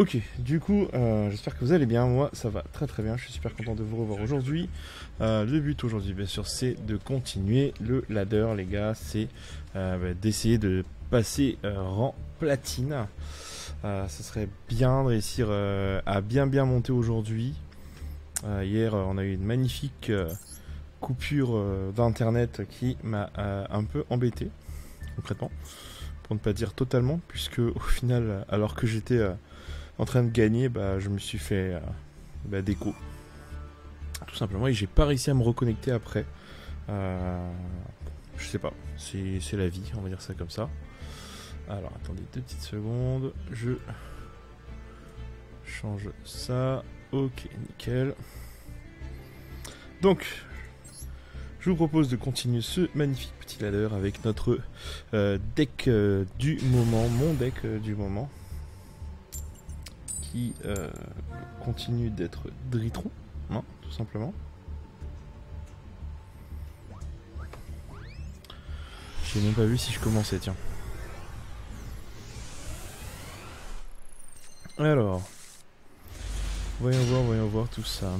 Ok, du coup, j'espère que vous allez bien. Moi, ça va très très bien. Je suis super content de vous revoir aujourd'hui. Le but aujourd'hui, bien sûr, c'est de continuer le ladder, les gars. C'est d'essayer de passer rang platine. Ça serait bien de réussir à bien monter aujourd'hui. Hier, on a eu une magnifique coupure d'internet qui m'a un peu embêté, concrètement, pour ne pas dire totalement, puisque au final, alors que j'étais en train de gagner, je me suis fait des coups, tout simplement, et j'ai pas réussi à me reconnecter après. Je sais pas, c'est la vie, on va dire ça comme ça. Alors attendez 2 petites secondes, je change ça. Ok, nickel. Donc, je vous propose de continuer ce magnifique petit ladder avec notre deck du moment, mon deck du moment, qui continue d'être Dritron, hein, tout simplement. J'ai même pas vu si je commençais, tiens. Alors, voyons voir tout ça.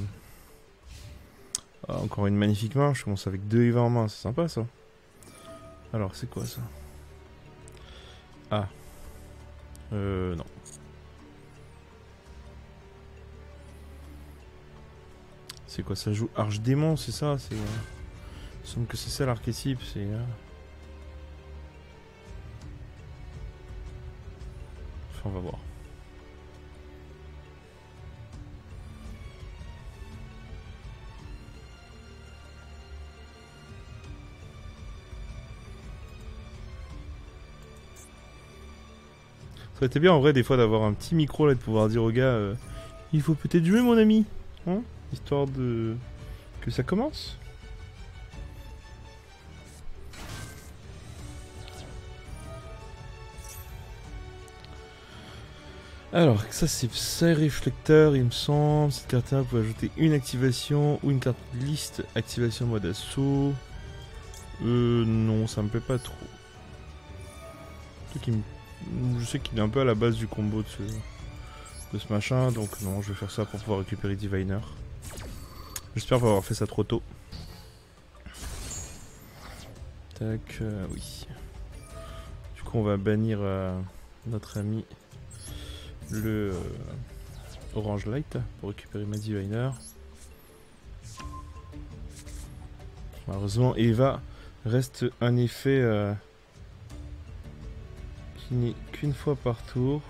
Ah, encore une magnifique main, je commence avec 2 EVA en main, c'est sympa ça. Alors, c'est quoi ça? Ah. Non. C'est quoi, ça joue Archdémon, c'est ça? Il me semble que c'est ça l'archétype, c'est... Enfin, on va voir. Ça aurait été bien en vrai des fois d'avoir un petit micro là, de pouvoir dire aux gars il faut peut-être jouer mon ami, hein, histoire de que ça commence. Alors ça c'est Sai Réflecteur il me semble. Cette carte là vous pouvez ajouter une activation ou une carte liste activation mode assaut. Non ça me plaît pas trop. Je sais qu'il est un peu à la base du combo de ce machin, donc non, je vais faire ça pour pouvoir récupérer Diviner. J'espère pas avoir fait ça trop tôt. Tac, oui. Du coup, on va bannir notre ami le Orange Light pour récupérer ma Diviner. Malheureusement, Eva reste un effet qui n'est qu'une fois par tour.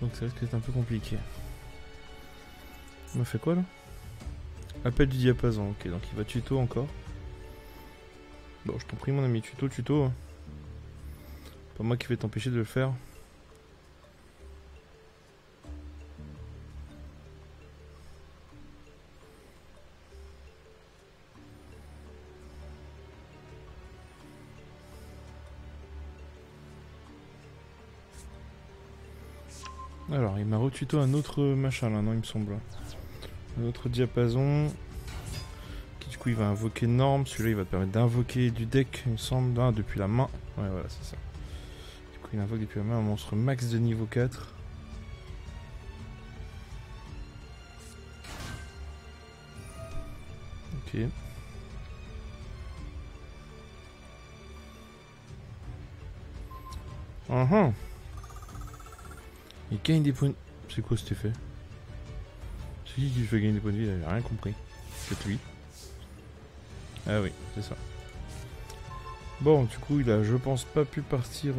Donc ça risque d'être un peu compliqué. On m'a fait quoi là? Appel du diapason, ok, donc il va tuto encore. Bon, je t'en prie mon ami, tuto. Hein. Pas moi qui vais t'empêcher de le faire. Alors, il m'a retuto un autre machin là, non, il me semble. Un autre diapason. Qui du coup, il va invoquer Norme. Celui-là, il va te permettre d'invoquer du deck, il me semble. Ah, depuis la main. Ouais, voilà, c'est ça. Du coup, il invoque depuis la main un monstre max de niveau 4. Ok. Il gagne des points. C'est quoi cet effet? C'est qui fait gagner des points de vie? J'ai rien compris. C'est lui. Ah oui, c'est ça. Bon, du coup, il a, je pense, pas pu partir.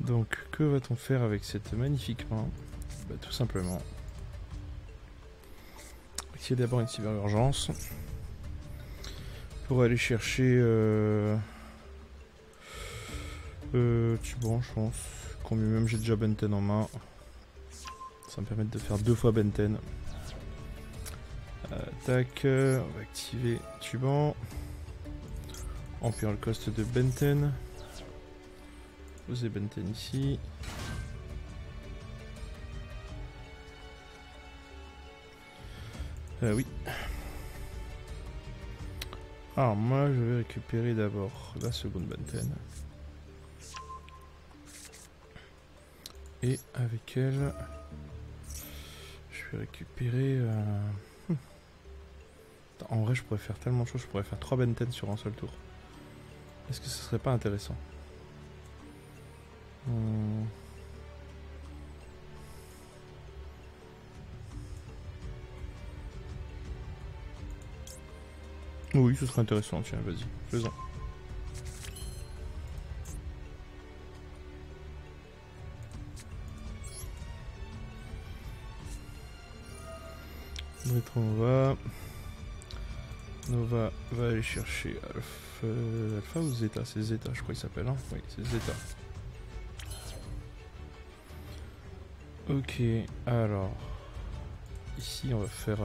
Donc, que va-t-on faire avec cette magnifique main? Tout simplement. Activer d'abord une cyber-urgence. Pour aller chercher... Tiban, je pense. Combien même j'ai déjà Benten en main. Ça va me permettre de faire 2 fois Benten. Tac, on va activer Tuban. Empire le cost de Benten. Poser Benten ici. Oui. Alors moi je vais récupérer d'abord la seconde Benten. Et avec elle, je vais récupérer... En vrai je pourrais faire tellement de choses, je pourrais faire 3 Benten sur un seul tour. Est-ce que ce serait pas intéressant? Oui, ce serait intéressant, tiens, vas-y, faisons. Rétro Nova. Nova va aller chercher Alpha ou Zeta? C'est Zeta, je crois qu'il s'appelle. Hein, oui, c'est Zeta. Ok, alors. Ici, on va faire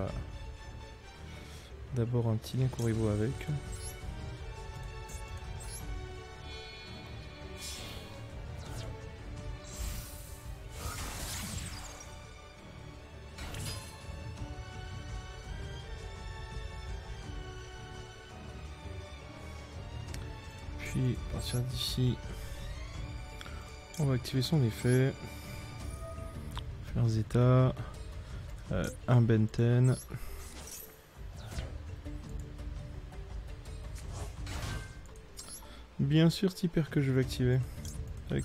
d'abord un petit lien Kuribo avec. Puis, à partir d'ici, on va activer son effet. Faire Zeta. Un Benten. Bien sûr, Tipper que je vais activer. Tac.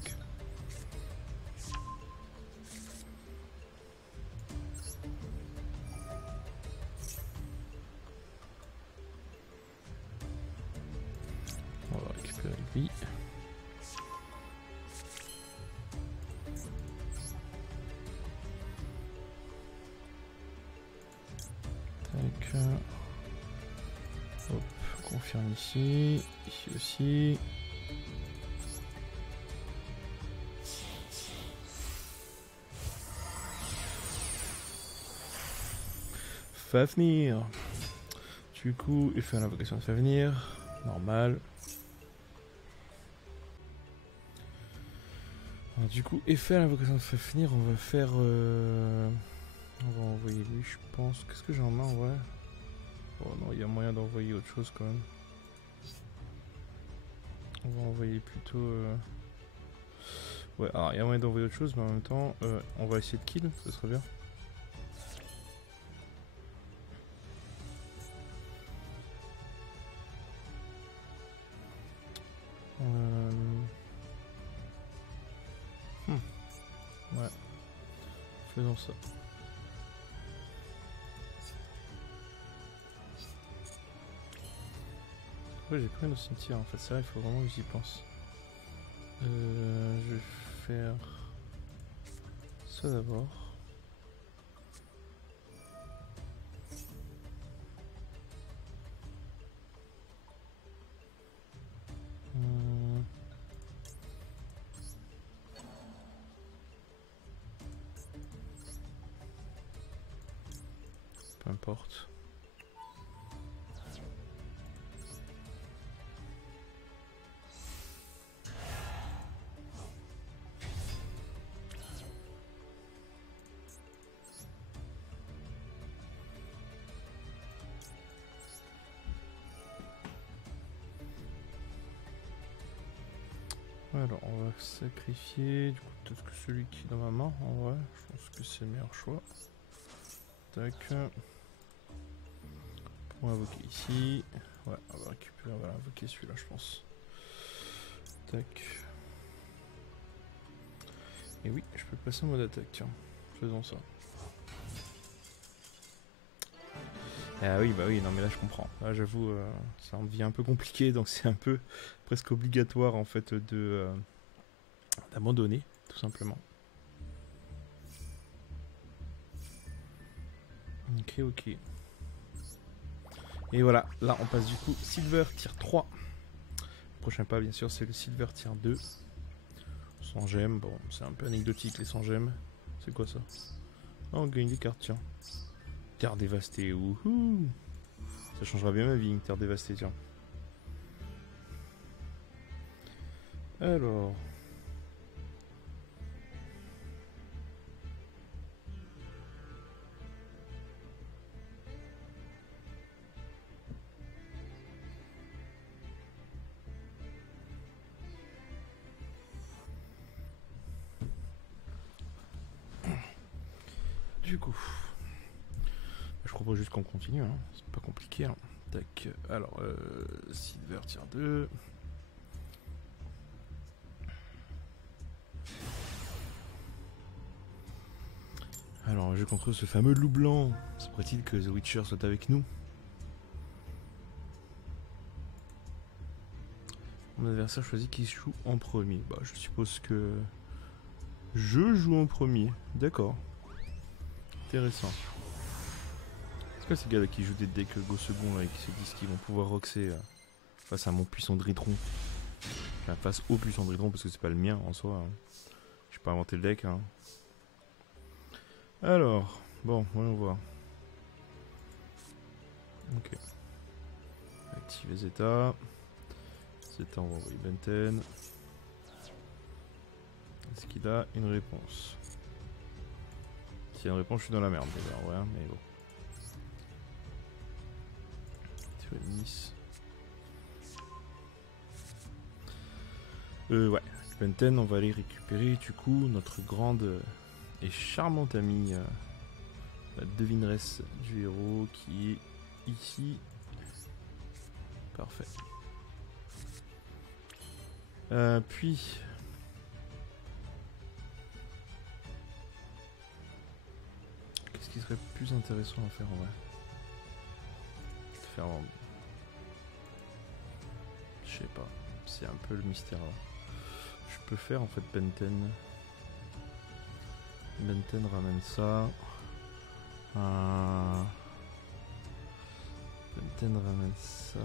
On va récupérer lui. Tac. Hop, confirme ici. Ici aussi. Fafnir. Du coup, il fait l'invocation de Fafnir. Normal. Alors, du coup, et faire l'invocation de Fafnir, on va faire... On va envoyer lui, je pense. Qu'est-ce que j'ai en main, ouais. Oh non, il y a moyen d'envoyer autre chose quand même. On va envoyer plutôt... Ouais, alors il y a moyen d'envoyer autre chose, mais en même temps, on va essayer de kill, ce serait bien. Ouais. Faisons ça. Ouais, j'ai pris un cimetière en fait, c'est vrai, il faut vraiment que j'y pense. Je vais faire ça d'abord. Peu importe. Alors on va sacrifier du coup peut-être que celui qui est dans ma main en vrai, je pense que c'est le meilleur choix. Tac. On va invoquer ici. Ouais, on va récupérer, on va invoquer celui-là je pense. Tac. Et oui, je peux passer en mode attaque, tiens. Faisons ça. Ah oui, bah oui, non mais là je comprends. Là j'avoue, ça en devient un peu compliqué, donc c'est un peu presque obligatoire en fait de d'abandonner, tout simplement. Ok, ok. Et voilà, là on passe du coup Silver tier 3. Le prochain pas bien sûr c'est le Silver tier 2. Sans gemme, bon c'est un peu anecdotique les sans gemmes. C'est quoi ça? Oh, on gagne des cartes, tiens. Terre dévastée, wouhou. Ça changera bien ma vie, une terre dévastée, tiens. Alors... Du coup, je propose juste qu'on continue, hein. C'est pas compliqué. Hein. Tac, alors, Silver tier 2. Alors, je contre ce fameux loup blanc. Se pourrait-il que The Witcher soit avec nous? Mon adversaire choisit qui joue en premier. Bah, je suppose que je joue en premier. D'accord. Intéressant. C'est quoi ces gars là qui jouent des decks go second là, et qui se disent qu'ils vont pouvoir roxer face à mon puissant Dritron? Enfin, face au puissant Dritron parce que c'est pas le mien en soi. Hein. J'ai pas inventé le deck. Hein. Alors, bon, voyons voir. Ok. Activer Zeta. Zeta, on va envoyer Benten. Est-ce qu'il a une réponse? S'il y a une réponse, je suis dans la merde déjà, ouais, mais bon. Nice. Ouais, Benten, on va aller récupérer du coup notre grande et charmante amie, la devineresse du héros qui est ici. Parfait. Puis... Qu'est-ce qui serait plus intéressant à faire en vrai? Faire... Je sais pas. C'est un peu le mystère là. Je peux faire en fait Benten. Benten ramène ça. Benten ramène ça.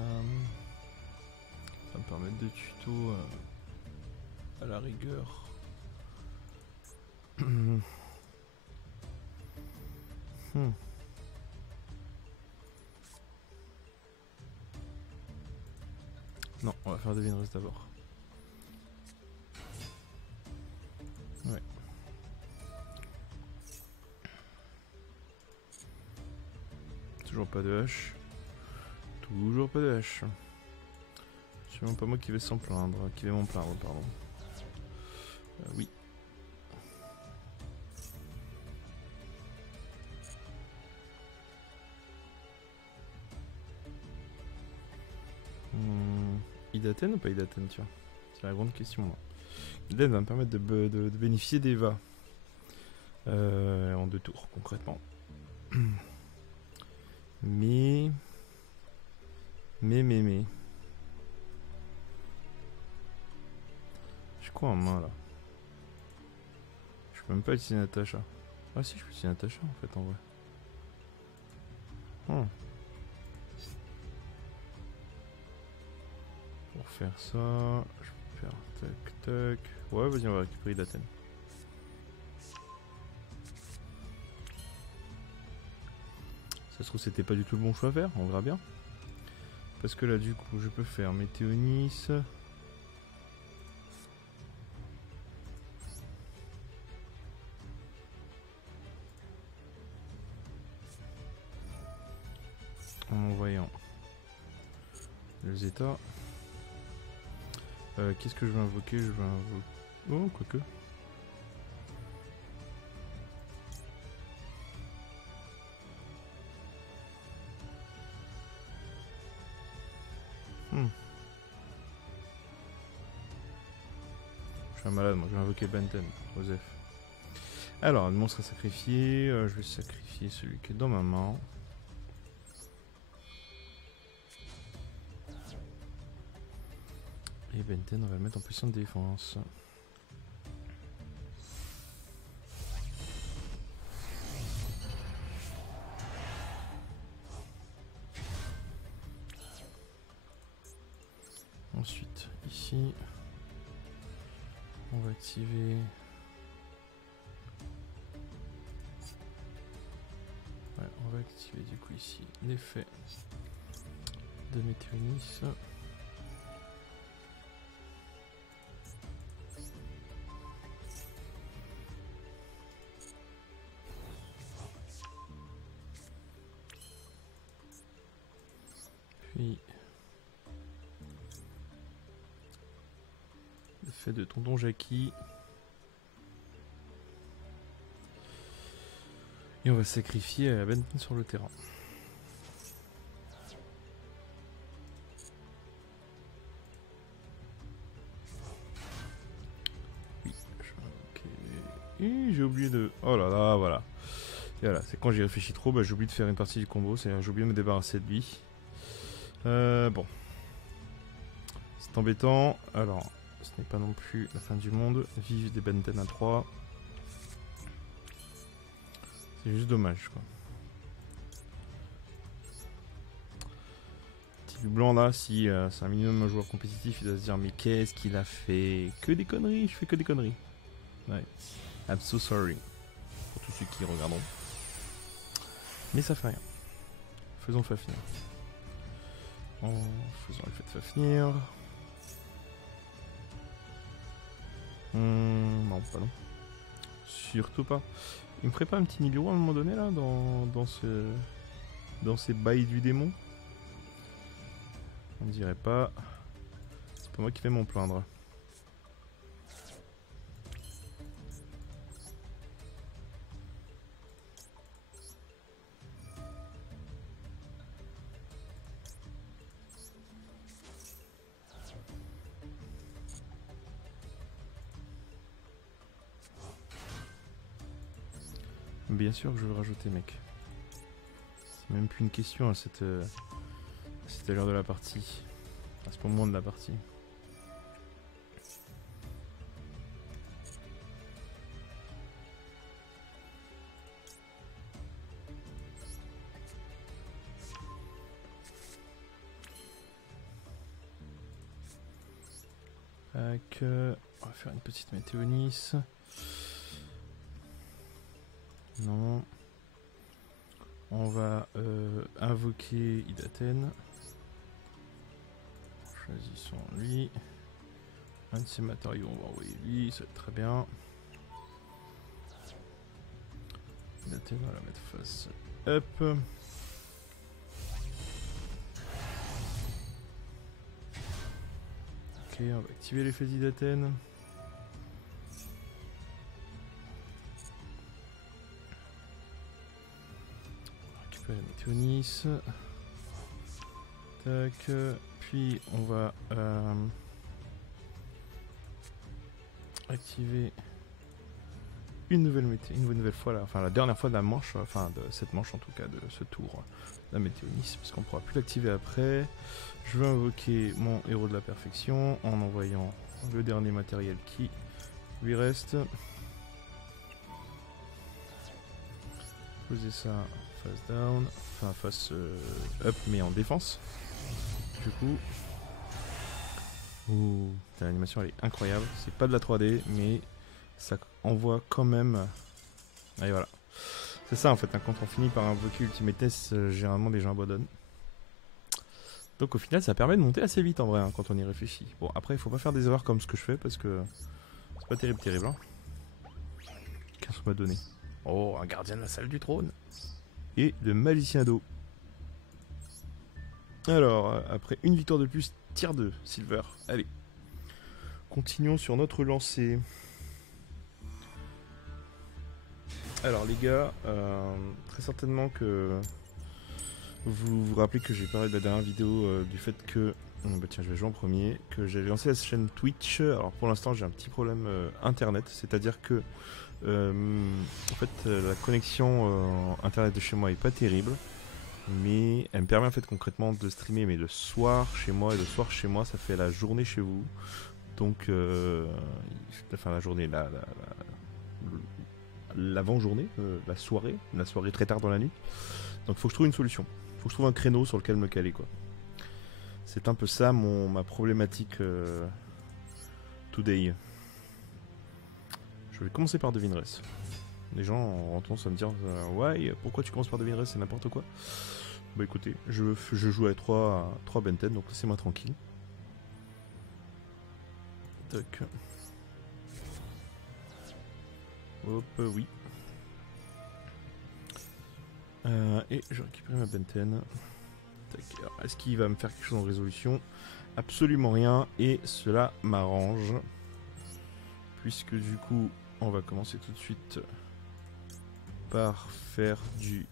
Ça me permet de tuto à la rigueur. Non, on va faire devineuse d'abord. Ouais. Toujours pas de hache. Toujours pas de hache. C'est vraiment pas moi qui vais s'en plaindre. Qui vais m'en plaindre, pardon. Oui. Idaten ou pas Idaten, tu vois? C'est la grande question là. Idaten va me permettre de bénéficier d'Eva. En 2 tours, concrètement. Mais... J'ai quoi en main là? Je peux même pas utiliser Natacha. Ah si, je peux utiliser Natacha en fait en vrai. Pour faire ça, je peux faire tac tac. Ouais, vas-y, on va récupérer d'Athènes. Ça se trouve, c'était pas du tout le bon choix à faire, on verra bien. Parce que là, du coup, je peux faire Météonis. En envoyant le Zeta. Qu'est-ce que je vais invoquer? Je vais invoquer... Oh, quoique. Je suis un malade, moi. Je vais invoquer Benten, Joseph. Alors, le monstre à sacrifier. Je vais sacrifier celui qui est dans ma main. Et Benten, on va le mettre en position de défense. Ensuite, ici, on va activer va activer du coup ici l'effet de Météonis. Puis l'effet de Tonton Jackie. Et on va sacrifier Benton sur le terrain. Oui, et j'ai oublié de... Oh là là, voilà. Et voilà, c'est quand j'y réfléchis trop, j'ai oublié de faire une partie du combo, c'est-à-dire j'ai oublié de me débarrasser de lui. Bon. C'est embêtant. Alors, ce n'est pas non plus la fin du monde. Vive des Benten à 3. C'est juste dommage, quoi. Petit blanc là, si c'est un minimum un joueur compétitif, il doit se dire mais qu'est-ce qu'il a fait? Que des conneries, je fais que des conneries. Ouais. I'm so sorry. Pour tous ceux qui regardent. Mais ça fait rien. Faisons Fafnir. Faisons l'effet de Fafnir. Non, pas non. Surtout pas. Il me ferait pas un petit Nibiru à un moment donné là dans ces bails du démon? On dirait pas. C'est pas moi qui vais m'en plaindre. Bien sûr que je veux rajouter, mec. C'est même plus une question à cette heure de la partie. À ce moment de la partie. On va faire une petite Météonis. Non. On va invoquer Idaten. Choisissons lui. Un de ces matériaux, on va envoyer lui, ça va être très bien. Idaten, on va la mettre face up. Ok, on va activer l'effet d'Idaten. La Météonis. Tac. Puis on va activer une nouvelle fois, enfin la dernière fois de la manche, enfin de cette manche en tout cas, de ce tour, la Météonis, parce qu'on ne pourra plus l'activer après. Je vais invoquer mon héros de la perfection en envoyant le dernier matériel qui lui reste. Poser ça face down, enfin face up mais en défense. Du coup, l'animation elle est incroyable. C'est pas de la 3D mais ça envoie quand même. Et voilà. C'est ça en fait, quand on finit par invoquer Ultimate Test, généralement les gens abandonnent. Donc au final ça permet de monter assez vite en vrai hein, quand on y réfléchit. Bon après il faut pas faire des erreurs comme ce que je fais parce que c'est pas terrible hein. Qu'est-ce qu'on m'a donné? Oh, un gardien de la salle du trône. Et le magicien d'eau. Alors, après une victoire de plus, tier 2, Silver. Allez. Continuons sur notre lancée. Alors les gars, très certainement que vous vous rappelez que j'ai parlé de la dernière vidéo du fait que... bah tiens, je vais jouer en premier. Que j'avais lancé la chaîne Twitch. Alors pour l'instant j'ai un petit problème internet. C'est-à-dire que en fait la connexion internet de chez moi est pas terrible. Mais elle me permet en fait concrètement de streamer mais le soir chez moi. Et le soir chez moi ça fait la journée chez vous. Donc enfin la journée, l'avant-journée, la soirée très tard dans la nuit. Donc faut que je trouve une solution. Faut que je trouve un créneau sur lequel me caler quoi. C'est un peu ça ma problématique today. Je vais commencer par Devineresse. Les gens ont tendance à me dire ouais, pourquoi tu commences par devineresse, c'est n'importe quoi. Bah écoutez, je joue à 3 Benten, donc laissez-moi tranquille. Tac. Hop, oui. Et je récupère ma Benten. Est-ce qu'il va me faire quelque chose en résolution? Absolument rien, et cela m'arrange. Puisque du coup, on va commencer tout de suite par faire du...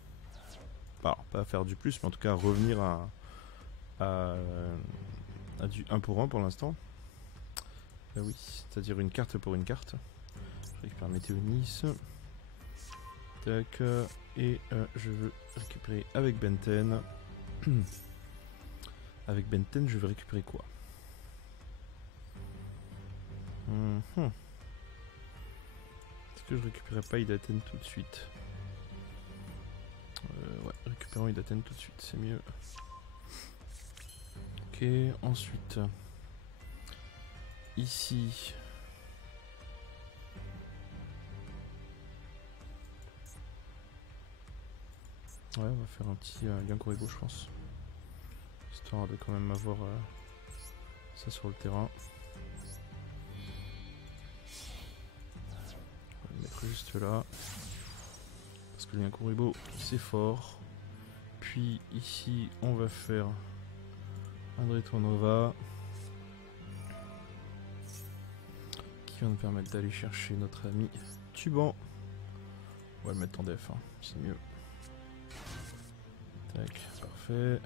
Alors, pas faire du plus, mais en tout cas revenir à du 1 pour 1 pour l'instant. Oui, c'est-à-dire une carte pour une carte. Je récupère Météonis. Tac, et je veux récupérer avec Benten. Avec Benten, je vais récupérer quoi? Est-ce que je récupérerai pas Idaten tout de suite? Ouais, récupérons Idaten tout de suite, c'est mieux. Ok, ensuite... Ici... Ouais, on va faire un petit Liankouribo, je pense. Histoire de quand même avoir ça sur le terrain. On va le mettre juste là. Parce que Liankouribo, c'est fort. Puis ici, on va faire André Tournova. Qui va nous permettre d'aller chercher notre ami Tuban. On va le mettre en def, hein, c'est mieux. Tac, parfait.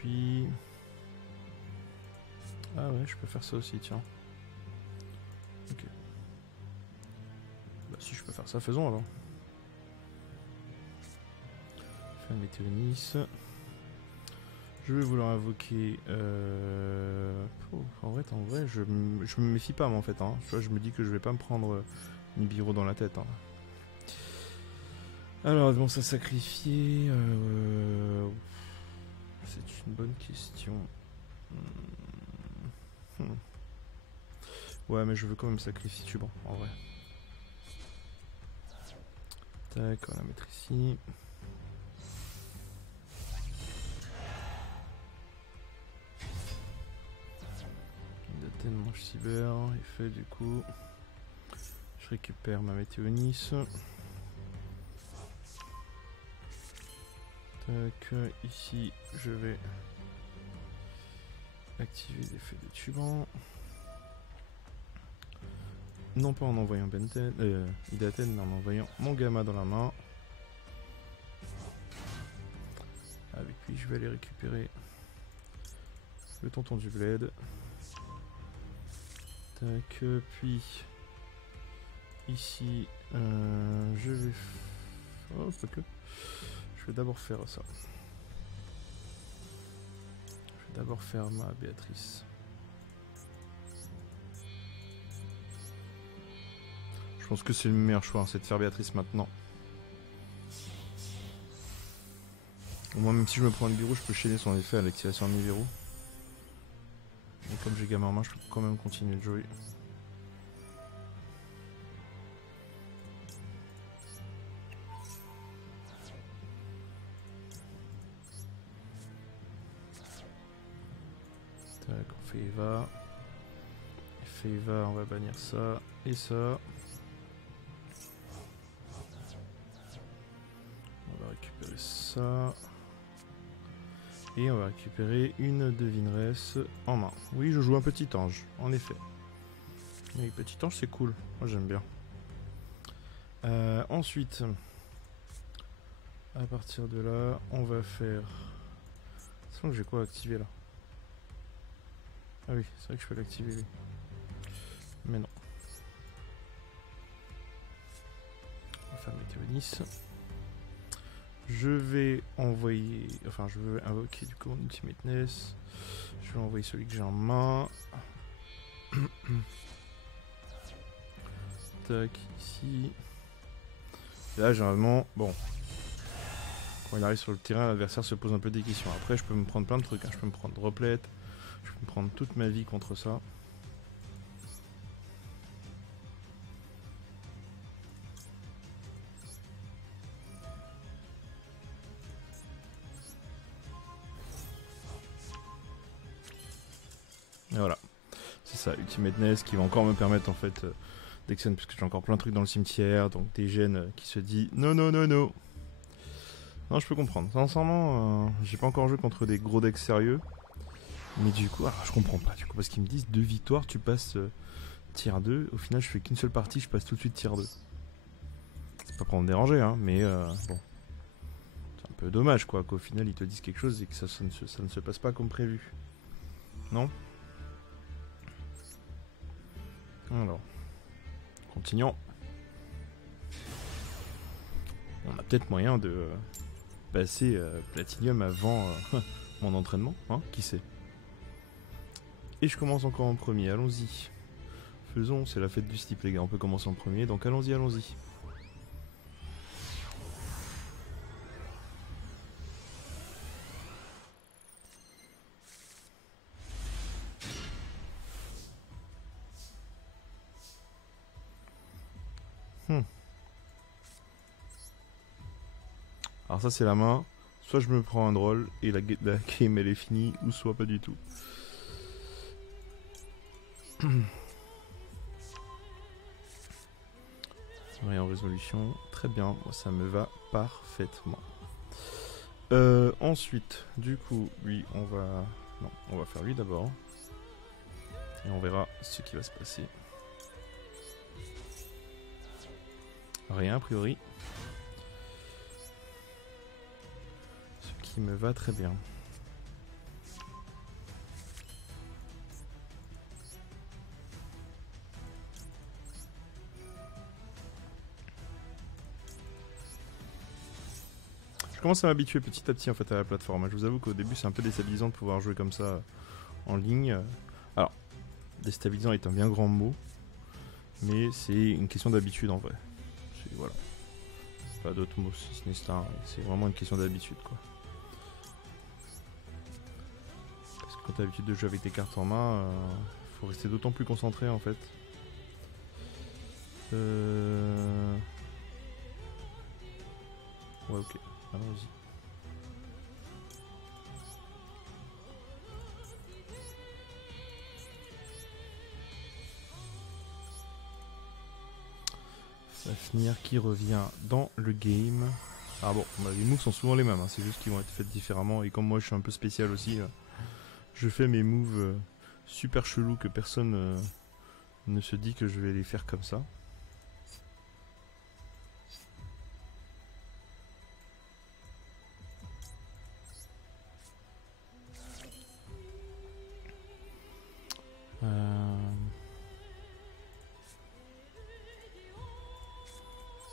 Puis... Ah ouais, je peux faire ça aussi, tiens. Ok. Bah si je peux faire ça, faisons alors. Faire une Météonis. Je vais vouloir invoquer... en vrai, je me méfie pas, moi, en fait. Hein. Tu vois, je me dis que je vais pas me prendre Nibiru dans la tête. Hein. Alors, bon, ça sacrifier... C'est une bonne question. Ouais, mais je veux quand même sacrifier Tuban, en vrai. Tac, on va la mettre ici. Daten mange cyber, il fait du coup. Je récupère ma Météonis. Tac, ici je vais activer l'effet de Tuban. Non pas en envoyant Idaten, mais en envoyant mon Gamma dans la main. Avec lui je vais aller récupérer le tonton du bled. Tac, puis ici je vais... Oh, c'est que... Je vais d'abord faire ça. Je vais d'abord faire ma Béatrice. Je pense que c'est le meilleur choix, hein, c'est de faire Béatrice maintenant. Au moins, même si je me prends le Nibiru, je peux chaîner son effet à l'activation de Nibiru. Et comme j'ai Gamma en main, je peux quand même continuer de jouer. Tac, on fait Eva. Fait Eva, on va bannir ça et ça. On va récupérer ça. Et on va récupérer une devineresse en main. Oui, je joue un petit ange, en effet. Et petit ange, c'est cool. Moi, j'aime bien. Ensuite, à partir de là, on va faire... Sinon, j'ai quoi à activer là? Ah oui, c'est vrai que je peux l'activer lui. Mais non. On va faire Météonis. Je vais envoyer... Enfin, je veux invoquer du coup mon Ultimateness. Je vais envoyer celui que j'ai en main. Tac, ici. Et là, généralement, bon... Quand il arrive sur le terrain, l'adversaire se pose un peu des questions. Après, je peux me prendre plein de trucs. Hein. Je peux me prendre Replète. Je peux me prendre toute ma vie contre ça. ça, Ultimateness, qui va encore me permettre en fait d'excellent, parce que j'ai encore plein de trucs dans le cimetière, donc des gènes qui se dit non, non, non, non. Non, je peux comprendre. Sincèrement, j'ai pas encore joué contre des gros decks sérieux. Mais du coup, alors je comprends pas, du coup, parce qu'ils me disent 2 victoires, tu passes tier 2. Au final, je fais qu'une seule partie, je passe tout de suite tier 2. C'est pas pour me déranger, hein, mais bon. C'est un peu dommage, quoi, qu'au final, ils te disent quelque chose et que ça ne se passe pas comme prévu. Non? Alors. Continuons. On a peut-être moyen de passer Platinium avant mon entraînement, hein, qui sait. Et je commence encore en premier, allons-y. Faisons, c'est la fête du slip les gars, on peut commencer en premier, donc allons-y, allons-y. Alors ça c'est la main, soit je me prends un drôle et la game elle est finie, ou soit pas du tout. Rien en résolution, très bien, ça me va parfaitement. Ensuite, du coup, lui on va... Non, on va faire lui d'abord. Et on verra ce qui va se passer. Rien a priori. Ce qui me va très bien. Je commence à m'habituer petit à petit en fait à la plateforme. Je vous avoue qu'au début c'est un peu déstabilisant de pouvoir jouer comme ça en ligne. Alors, déstabilisant est un bien grand mot, mais c'est une question d'habitude en vrai. Voilà. Pas d'autres mots si ce n'est ça, c'est vraiment une question d'habitude quoi. Parce que quand t'as l'habitude de jouer avec des cartes en main, faut rester d'autant plus concentré en fait. Ouais ok, allons-y. Fafnir qui revient dans le game. Ah bon, bah, les moves sont souvent les mêmes, hein, c'est juste qu'ils vont être faits différemment. Et comme moi je suis un peu spécial aussi, je fais mes moves super chelous que personne ne se dit que je vais les faire comme ça.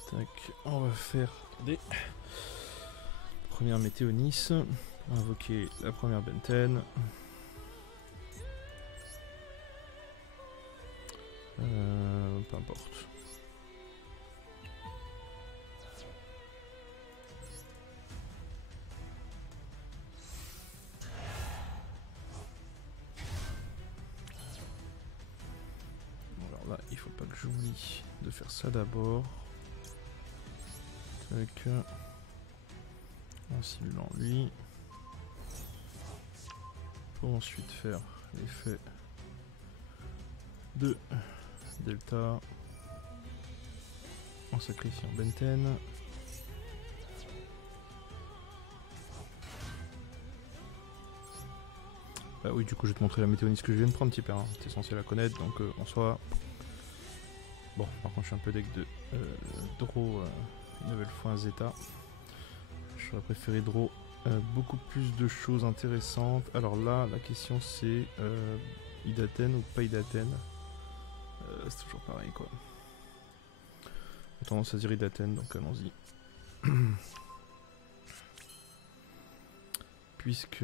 Tac, on va faire des premières météo Nice pour invoquer la première Benten. Peu importe. Alors là, il faut pas que j'oublie de faire ça d'abord. Tac. En simulant lui. Pour ensuite faire l'effet de Delta. En sacrifiant Benten. Bah oui, du coup je vais te montrer la météoniste que je viens de prendre, Tipper. Hein. T'es censé la connaître, donc en soi... Bon, par contre je suis un peu deck de draw nouvelle fois Zeta. J'aurais préféré draw beaucoup plus de choses intéressantes. Alors là, la question c'est Idaten ou pas Idaten. C'est toujours pareil quoi. J'ai tendance à dire Idaten, donc allons-y. Puisque...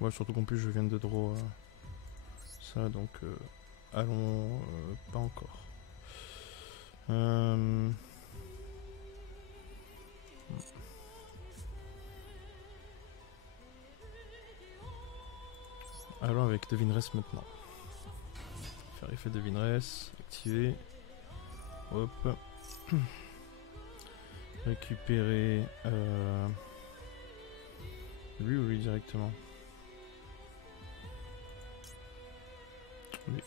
Ouais, surtout qu'en plus je viens de draw ça, donc allons pas encore. Allons avec Devineresse maintenant. Faire effet Devineresse, activer. Hop. Récupérer... Lui ou lui directement? Lui.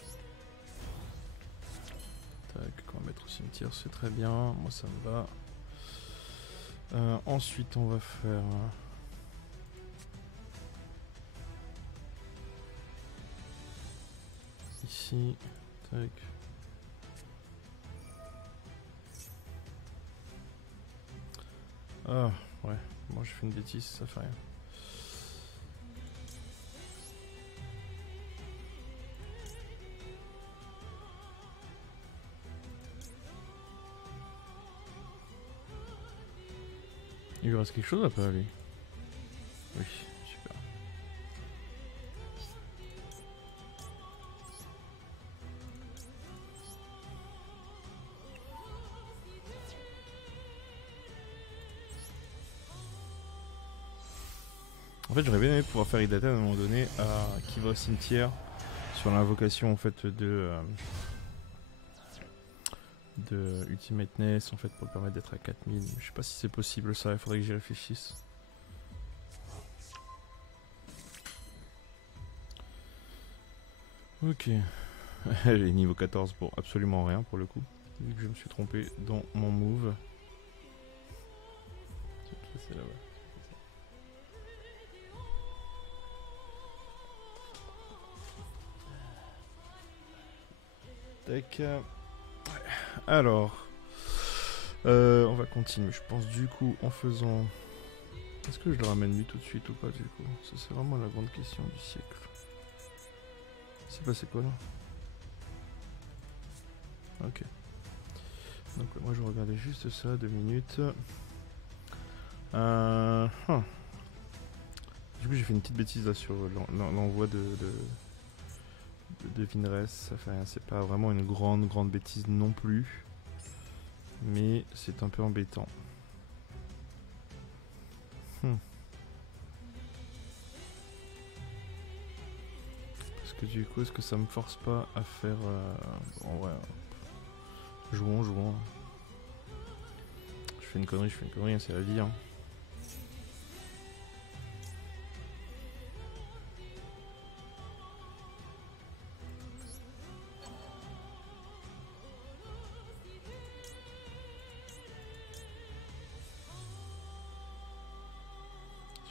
Tac, qu'on va mettre au cimetière, c'est très bien. Moi ça me va. Ensuite on va faire... ici. Tac. Ah ouais, moi j'ai fait une bêtise, ça fait rien. Il lui reste quelque chose à pas lui? Oui, super. En fait j'aurais bien aimé pouvoir faire Idata à un moment donné qui va au cimetière sur l'invocation en fait de Ultimateness en fait pour le permettre d'être à 4000. Je sais pas si c'est possible ça, il faudrait que j'y réfléchisse. Ok. Elle est niveau 14 pour absolument rien pour le coup. Vu que je me suis trompé dans mon move. C'est là-bas. Tac. Alors. On va continuer. Je pense du coup en faisant... Est-ce que je le ramène lui tout de suite ou pas du coup? Ça c'est vraiment la grande question du siècle. C'est passé quoi là? Ok. Donc moi je regardais juste ça, 2 minutes. Du coup j'ai fait une petite bêtise là sur l'envoi de Vinress. Enfin, c'est pas vraiment une grande bêtise non plus. Mais c'est un peu embêtant. Parce que du coup, est-ce que ça me force pas à faire... Bon, ouais. Jouons. Je fais une connerie, hein, c'est la vie. Hein.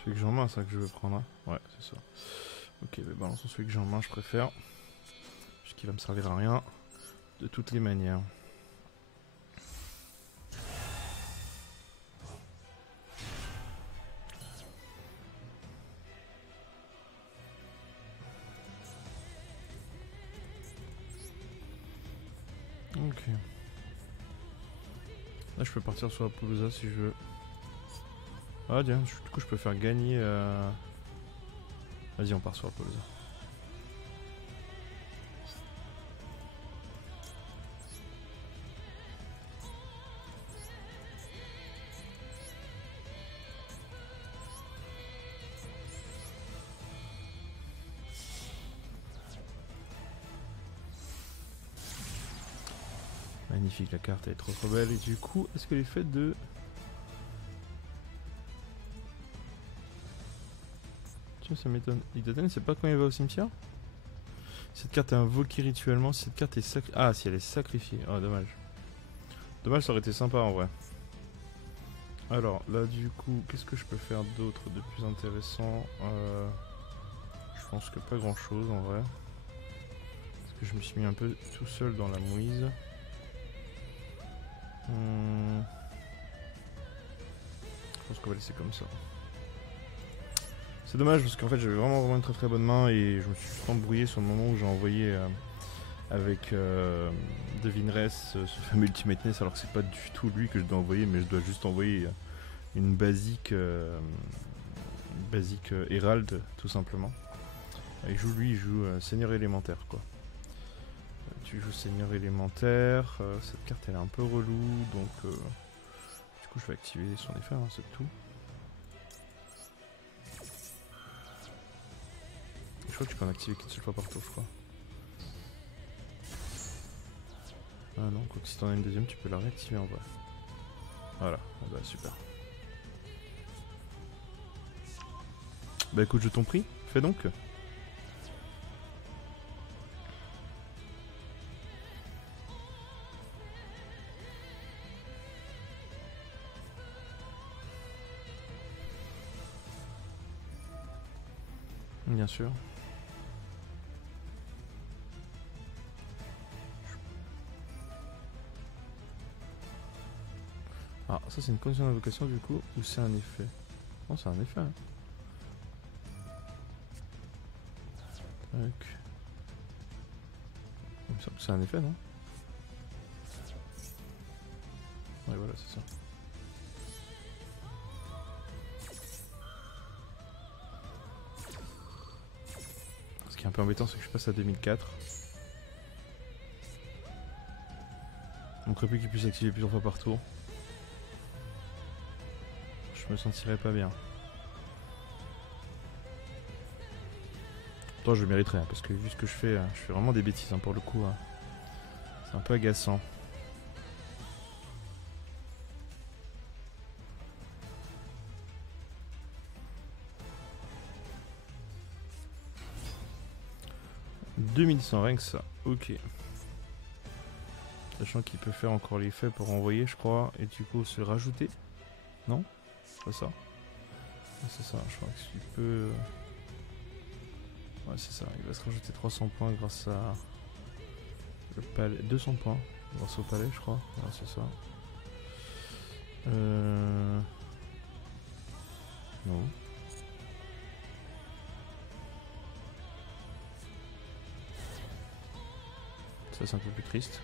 Celui que j'ai en main, c'est ça que je veux prendre. Hein. Ouais, c'est ça. Ok, mais balançons celui que j'ai en main, je préfère. Puisqu'il va me servir à rien. De toutes les manières. Ok. Là, je peux partir sur la Apollousa si je veux. Ah, tiens, du coup, je peux faire gagner... Vas-y, on part sur la Apollousa. Magnifique, la carte est trop belle. Et du coup, est-ce que les fêtes de... Tiens, ça m'étonne. Idaten, c'est pas quand il va au cimetière? Cette carte est invoquée rituellement. Cette carte est sacrifiée. Ah, si elle est sacrifiée. Oh, dommage. Dommage, ça aurait été sympa en vrai. Alors, là, du coup, qu'est-ce que je peux faire d'autre de plus intéressant? Je pense que pas grand-chose en vrai. Parce que je me suis mis un peu tout seul dans la mouise. Je pense qu'on va laisser comme ça. C'est dommage parce qu'en fait j'avais vraiment une très bonne main et je me suis juste embrouillé sur le moment où j'ai envoyé avec Devinress ce fameux Ultimateness alors que c'est pas du tout lui que je dois envoyer mais je dois juste envoyer une basique Herald tout simplement. Et il joue Seigneur élémentaire quoi. Tu joues Seigneur élémentaire, cette carte elle est un peu relou donc du coup je vais activer son effet, hein, c'est tout. Je crois que tu peux en activer qu'une seule fois par tour, je crois. Ah non, quoi que si t'en as une deuxième, tu peux la réactiver en vrai. Voilà, ah bah super. Bah écoute, je t'en prie, fais donc. Bien sûr. Ah, ça c'est une condition d'invocation du coup, ou c'est un effet? Non, c'est un effet. Hein. Tac. Il me semble que c'est un effet, non? Ouais, voilà, c'est ça. Ce qui est un peu embêtant, c'est que je passe à 2004. On ne crée plus qu'il puisse activer plusieurs fois par tour. Je me sentirais pas bien. Pourtant, je le mériterais, hein, parce que vu ce que je fais vraiment des bêtises hein, pour le coup. Hein. C'est un peu agaçant. « 2100 rien que ça, ok. Sachant qu'il peut faire encore l'effet pour envoyer, je crois, et du coup se rajouter. Non? C'est ça. C'est ça, je crois qu'il peut... Ouais, c'est ça, il va se rajouter 300 points grâce à... Le palais... 200 points grâce au palais, je crois. Ouais, c'est ça. Non. Ça, c'est un peu plus triste.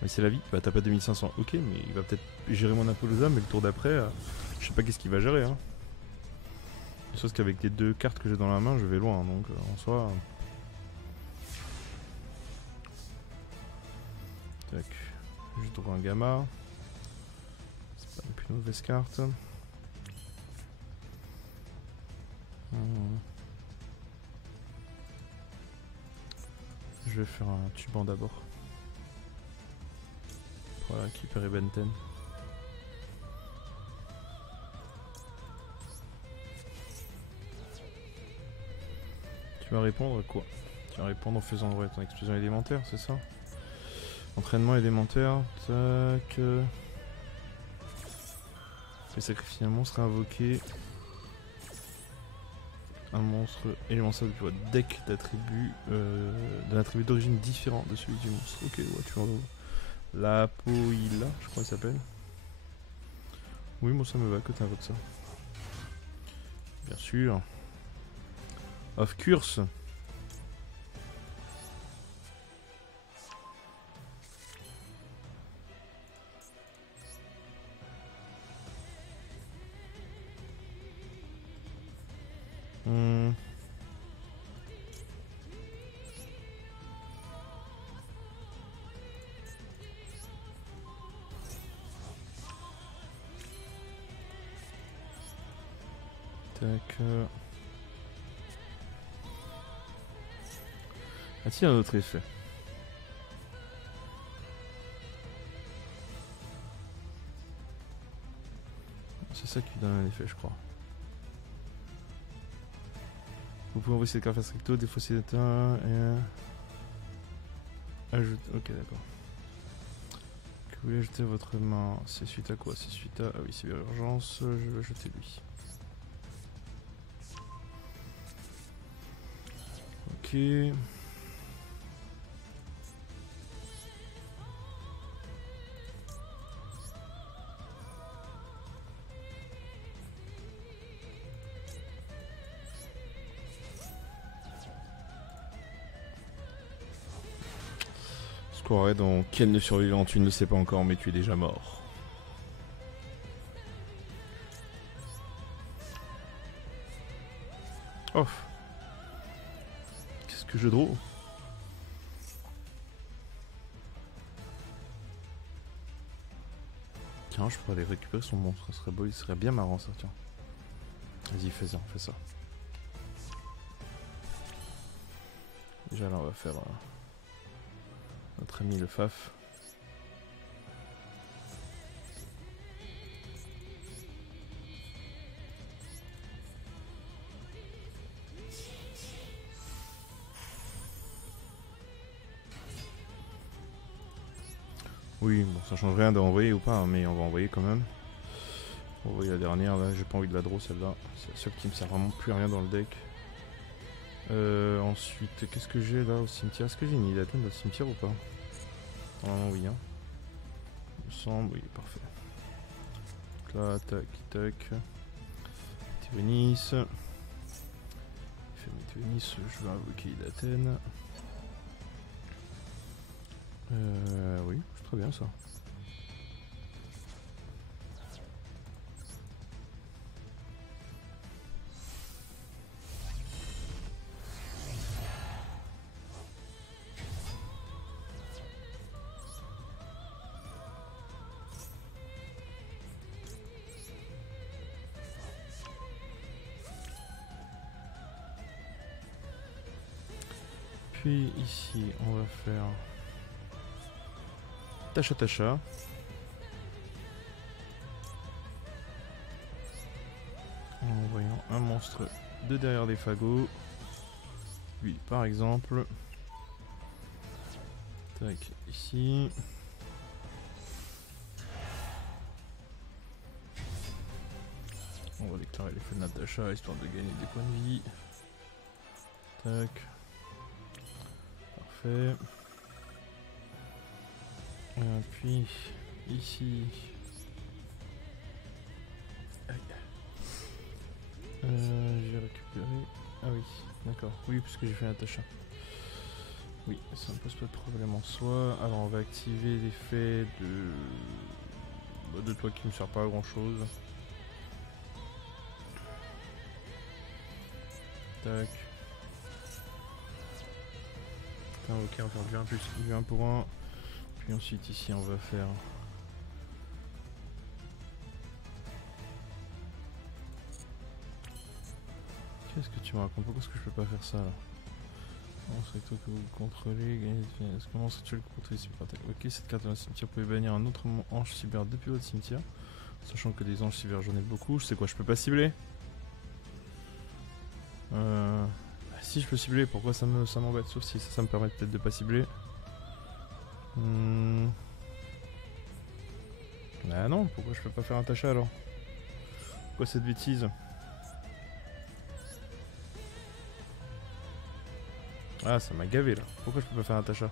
Mais c'est la vie. Bah, t'as pas 2500, ok, mais il va peut-être gérer mon Apollosa, mais le tour d'après, je sais pas qu'est-ce qu'il va gérer. Hein. Sauf qu'avec les deux cartes que j'ai dans la main, je vais loin, donc en soi. Tac. Juste droit un gamma. C'est pas une mauvaise carte. Je vais faire un tuban d'abord. Pour récupérer Benten. Tu vas répondre quoi? Tu vas répondre en faisant ton explosion élémentaire, c'est ça? Entraînement élémentaire, tac. Fais sacrifier un monstre à invoquer. Un monstre élémentaire du deck d'attributs d'un attribut d'origine différent de celui du monstre. Ok, ouais, tu vois. La Poïla, je crois qu'il s'appelle. Oui, moi ça me va que tu invoques ça. Bien sûr. Of course. Tac. A-t-il un autre effet? C'est ça qui donne un effet, je crois. Vous pouvez envoyer cette carte face recto, défausser l'état et... Ajouter... Ok, d'accord. Que vous voulez ajouter à votre main? C'est suite à quoi? C'est suite à... Ah oui, c'est urgence. Je vais ajouter lui. Ok... Squared dans quelle ne survivant tu ne le sais pas encore, mais tu es déjà mort. Oh. Qu'est-ce que je draw? Tiens, je pourrais aller récupérer son monstre, ça serait beau, il serait bien marrant ça, tiens. Vas-y, fais ça, fais ça. Déjà là, on va faire notre ami le Faf. Oui, bon, ça change rien d'envoyer ou pas, hein, mais on va envoyer quand même. On va envoyer la dernière, là, j'ai pas envie de la draw celle-là. C'est la seule qui me sert vraiment plus à rien dans le deck. Ensuite, qu'est-ce que j'ai là au cimetière? Est-ce que j'ai une Idaten dans le cimetière ou pas? Normalement oui, hein. Il me semble, oui, parfait. Donc là, tac, tac. Tyrannis. Il fait Tyrannis, je vais invoquer Idaten. Oui, c'est très bien ça. Puis ici, on va faire Tacha Tacha. En envoyant un monstre de derrière des fagots. Lui, par exemple. Tac, ici. On va déclarer les feux de Natacha histoire de gagner des points de vie. Tac. Parfait. Puis ici. J'ai récupéré. Ah oui, d'accord. Oui, parce que j'ai fait Natacha. Oui, ça ne pose pas de problème en soi. Alors on va activer l'effet de toi qui me sert pas à grand chose. Tac. Putain, ok, on va faire du 1 pour 1. Puis ensuite ici on va faire... Qu'est-ce que tu me racontes? Pourquoi est-ce que je peux pas faire ça là? Non, c'est toi que vous contrôlez. Comment est-ce que tu le contrôles ici? Ok, cette carte dans le cimetière, vous pouvez bannir un autre ange cyber depuis votre cimetière. Sachant que des anges cyber j'en ai beaucoup. Je sais quoi, je peux pas cibler? Si je peux cibler, pourquoi ça m'embête? Sauf si ça me permet peut-être de pas cibler. Bah non, pourquoi je peux pas faire un Tacha alors? Pourquoi cette bêtise? Ah, ça m'a gavé là. Pourquoi je peux pas faire un Tacha?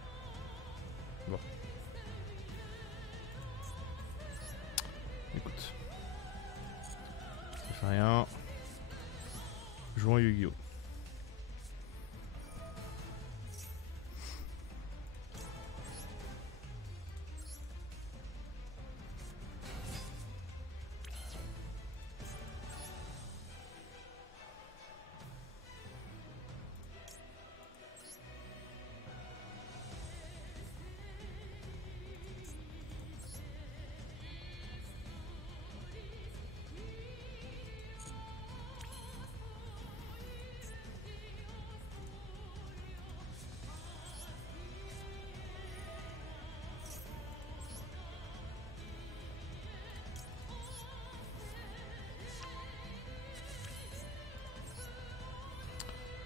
Bon. Écoute. Ça fait rien. Jouons à Yu-Gi-Oh!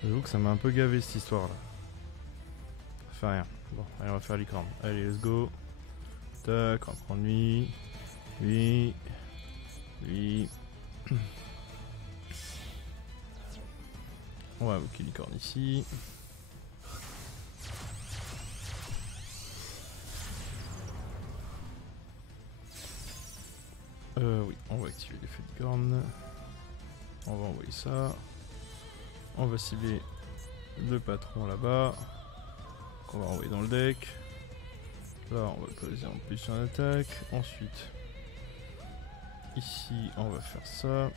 J'avoue que ça m'a un peu gavé cette histoire là. Ça fait rien. Bon, allez, on va faire licorne. Allez, let's go. Tac, on va prendre lui. Lui. Lui. On va invoquer licorne ici. Oui, on va activer l'effet de licorne. On va envoyer ça. On va cibler le patron là-bas. On va envoyer dans le deck. Là, on va le poser en plus en attaque. Ensuite, ici, on va faire ça.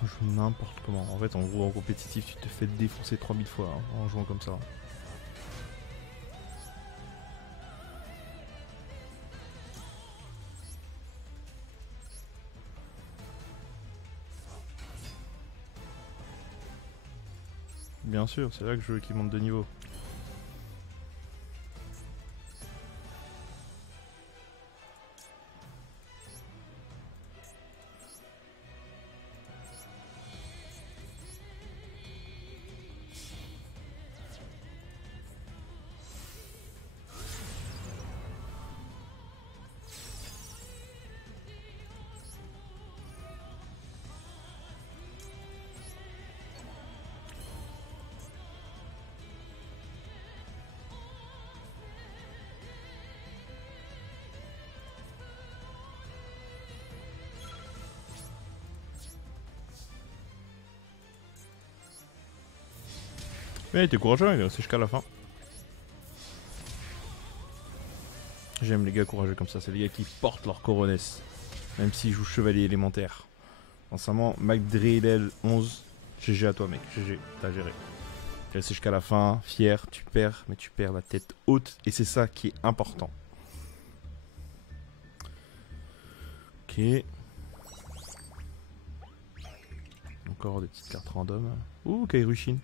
Je joue n'importe comment. En fait, en gros, en compétitif, tu te fais défoncer 3000 fois hein, en jouant comme ça. Bien sûr, c'est là que je veux qu'il monte de niveau. Mais il était courageux, il est resté jusqu'à la fin. J'aime les gars courageux comme ça, c'est les gars qui portent leur coronesse. Même s'ils jouent chevalier élémentaire. Sincèrement, McDriddle 11, GG à toi mec, GG, t'as géré. T'es resté jusqu'à la fin, fier, tu perds, mais tu perds la tête haute, et c'est ça qui est important. Ok. Encore des petites cartes random. Ouh, Kairushin.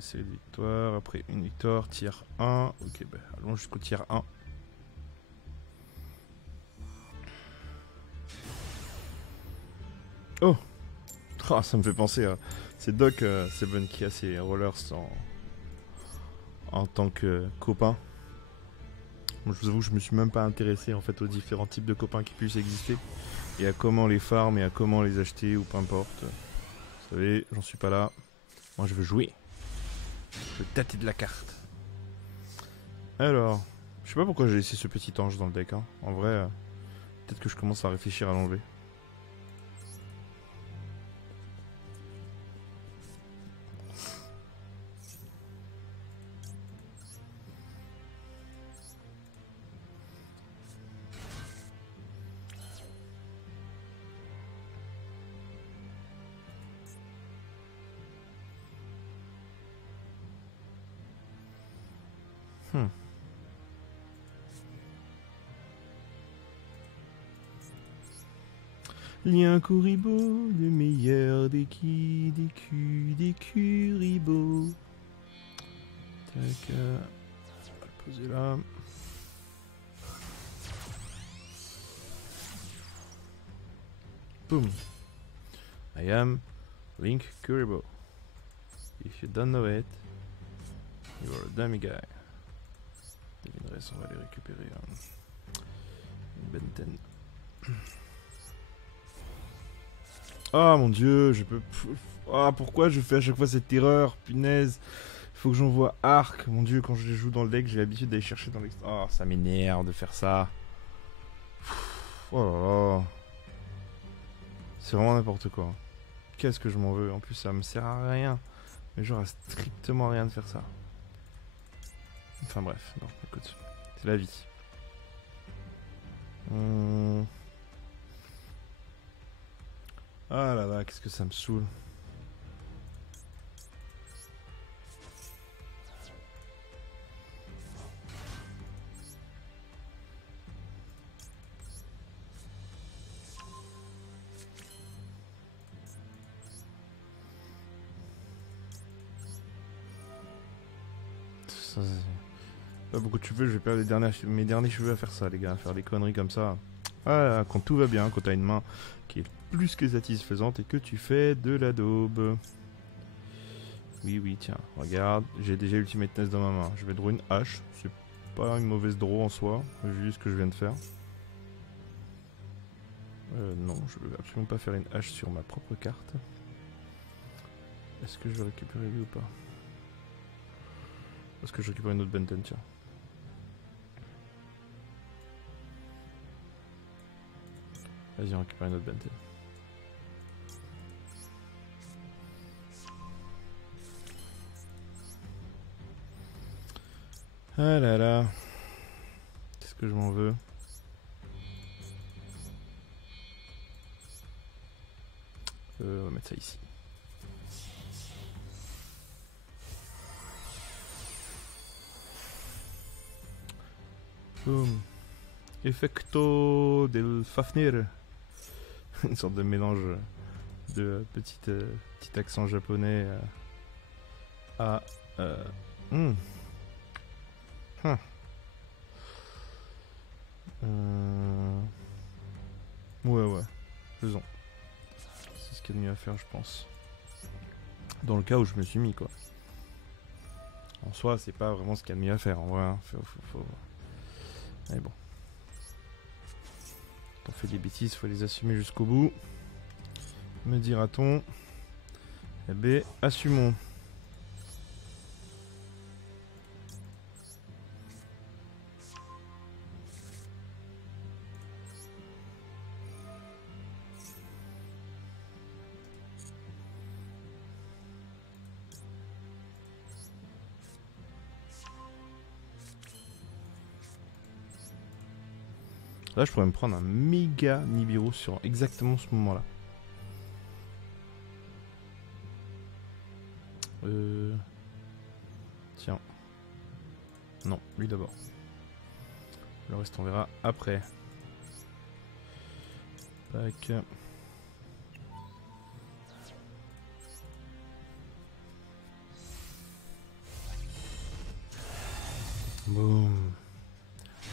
C'est une victoire, après une victoire, tier 1. Ok, bah allons jusqu'au tier 1. Oh, oh ça me fait penser à... C'est Doc Seven qui a ses rollers en tant que copain. Moi, je vous avoue, je me suis même pas intéressé en fait aux différents types de copains qui puissent exister. Et à comment les farm et à comment les acheter ou peu importe. Vous savez, j'en suis pas là. Moi je veux jouer. Je veux tâter de la carte. Alors, je sais pas pourquoi j'ai laissé ce petit ange dans le deck. Hein. En vrai, peut-être que je commence à réfléchir à l'enlever. Lien Kuribo, le meilleur des Kuribo. Tac, on va le poser là. Boom. I am Link Kuribo. If you don't know it, you are a dummy guy. Devineresse, on va aller récupérer une Benten. Ah mon dieu, je peux... Ah pourquoi je fais à chaque fois cette erreur, punaise. Il faut que j'envoie Arc, mon dieu, quand je les joue dans le deck, j'ai l'habitude d'aller chercher dans l'extérieur. Oh, ça m'énerve de faire ça. Oh là là. C'est vraiment n'importe quoi. Qu'est-ce que je m'en veux. En plus, ça me sert à rien. Mais genre à strictement rien de faire ça. Enfin bref, non, écoute. C'est la vie. Ah là là, qu'est-ce que ça me saoule. Ça, pas beaucoup de cheveux, je vais perdre mes derniers cheveux à faire ça, les gars, à faire des conneries comme ça. Ah, quand tout va bien, quand t'as une main qui est plus que satisfaisante et que tu fais de la daube. Oui, oui, tiens, regarde, j'ai déjà Ultimate Nest dans ma main. Je vais draw une hache, c'est pas une mauvaise draw en soi, vu ce que je viens de faire. Non, je veux absolument pas faire une hache sur ma propre carte. Est-ce que je vais récupérer lui ou pas? Est-ce que je récupère une autre Benten, tiens. Vas-y, on récupère une autre Benten. Ah là là. Qu'est-ce que je m'en veux? On va mettre ça ici. Boom. Effecto del Fafnir. Une sorte de mélange de petit accent japonais à... Ouais, faisons. C'est ce qu'il y a de mieux à faire, je pense. Dans le cas où je me suis mis, quoi. En soi, c'est pas vraiment ce qu'il y a de mieux à faire, en vrai. Hein. Faut... Mais bon. Quand on fait des bêtises, faut les assumer jusqu'au bout. Me dira-t-on. Eh ben, assumons. Là, je pourrais me prendre un méga Nibiru sur exactement ce moment-là. Tiens. Non, lui d'abord. Le reste, on verra après. Tac. Boum.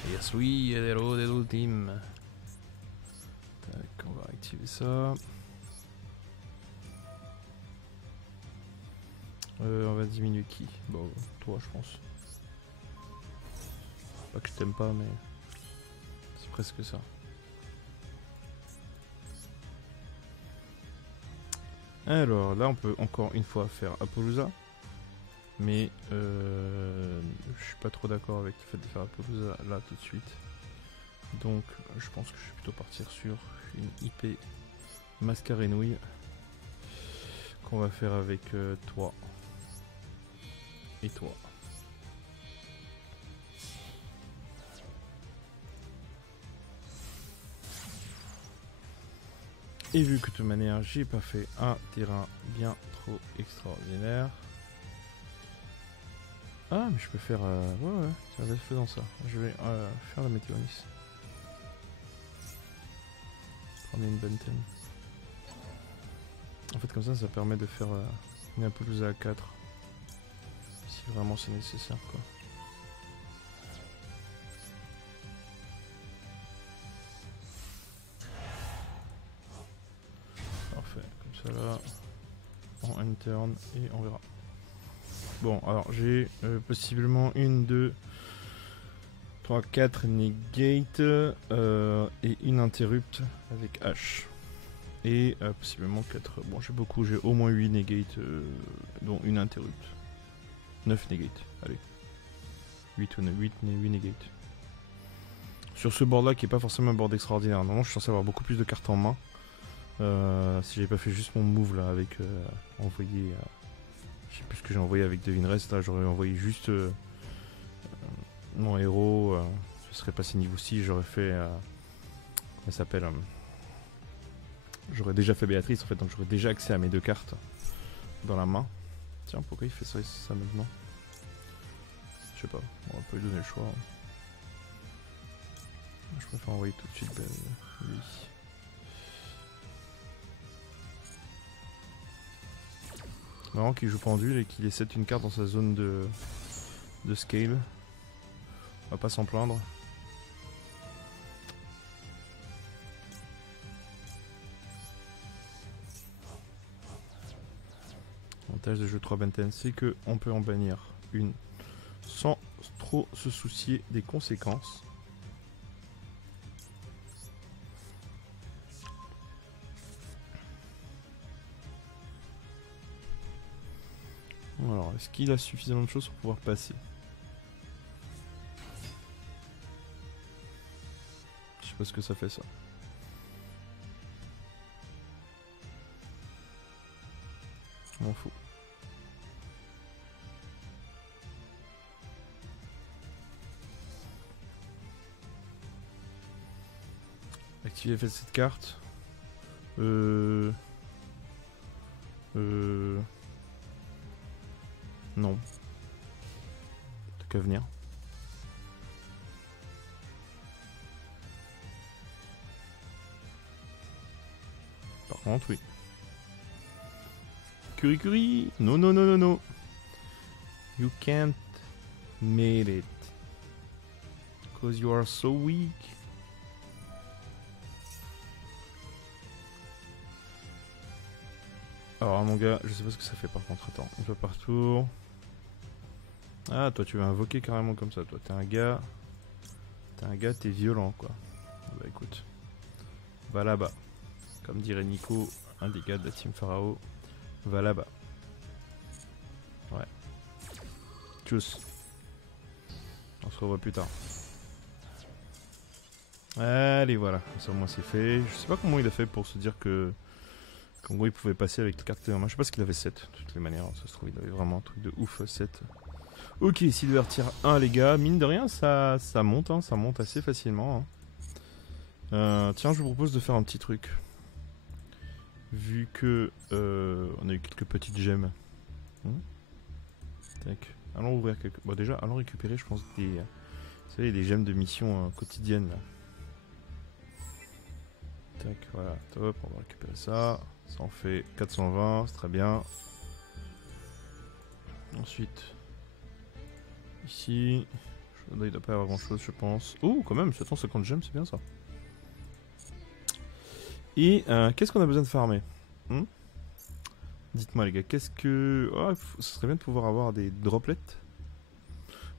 Yes, oui, héros de l'ultime. Tac, on va activer ça. On va diminuer qui? Bon, toi, je pense. Pas que je t'aime pas, mais c'est presque ça. Alors, là, on peut encore une fois faire Apollousa. Mais je suis pas trop d'accord avec le fait de faire Apollousa là tout de suite. Donc, je pense que je vais plutôt partir sur une IP Mascarenouille qu'on va faire avec toi et toi. Et vu que de toute manière j'ai pas fait un terrain bien trop extraordinaire. Ah mais je peux faire... ouais, tiens, faisons ça. Je vais faire la Météonis. Prendre une Benten. En fait comme ça permet de faire une Apollousa à 4. Si vraiment c'est nécessaire quoi. Parfait, comme ça là. On end turn et on verra. Bon, alors j'ai possiblement 1, 2, 3, 4 negate et une interrupt avec H. Et possiblement 4. Bon, j'ai beaucoup, j'ai au moins 8 negate, dont une interrupt. 9 negate, allez. 8 negate. Sur ce board là qui est pas forcément un board extraordinaire. Normalement, je suis censé avoir beaucoup plus de cartes en main. Si j'avais pas fait juste mon move là avec envoyer. Je sais plus ce que j'ai envoyé avec Devin Rest, là j'aurais envoyé juste mon héros, je serais passé niveau 6, j'aurais fait, comment ça s'appelle, j'aurais déjà fait Béatrice en fait, donc j'aurais déjà accès à mes 2 cartes dans la main. Tiens, pourquoi il fait ça maintenant? Je sais pas, on va pas lui donner le choix. Je préfère envoyer tout de suite lui. Marrant qu'il joue pendule et qu'il essaie une carte dans sa zone de scale. On va pas s'en plaindre. L'avantage de jeu 3 Benten, c'est que on peut en bannir une sans trop se soucier des conséquences. Alors, est-ce qu'il a suffisamment de choses pour pouvoir passer? Je sais pas ce que ça fait ça. Je m'en fous. Activer l'effet de cette carte. Non. T'as qu'à venir. Par contre, oui. Curry. No, no, no, no, no. You can't make it. Because you are so weak. Alors mon gars, je sais pas ce que ça fait par contre. Attends, une fois par tour. Ah, toi tu vas invoquer carrément comme ça. Toi t'es un gars. T'es violent quoi. Bah écoute. Va là-bas. Comme dirait Nico, un des gars de la team Pharaoh. Va là-bas. Ouais. Tchuss. On se revoit plus tard. Allez voilà, ça au moins c'est fait. Je sais pas comment il a fait pour se dire que qu'en gros il pouvait passer avec les cartes en main. Je sais pas ce qu'il avait 7 de toutes les manières. Ça se trouve il avait vraiment un truc de ouf 7. Ok, Silver tier 1 les gars. Mine de rien ça monte, hein, ça monte assez facilement. Hein. Tiens, je vous propose de faire un petit truc. Vu que on a eu quelques petites gemmes. Tac. Allons ouvrir quelques... Bon déjà, allons récupérer, je pense, des... Vous savez, des gemmes de mission quotidienne, là. Tac, voilà, top, on va récupérer ça. Ça en fait 420, c'est très bien. Ensuite, ici, il ne doit pas y avoir grand chose, je pense. Oh, quand même, 750 gemmes, c'est bien ça. Et qu'est-ce qu'on a besoin de farmer? Dites-moi, les gars, qu'est-ce que. Oh, ce serait bien de pouvoir avoir des droplets.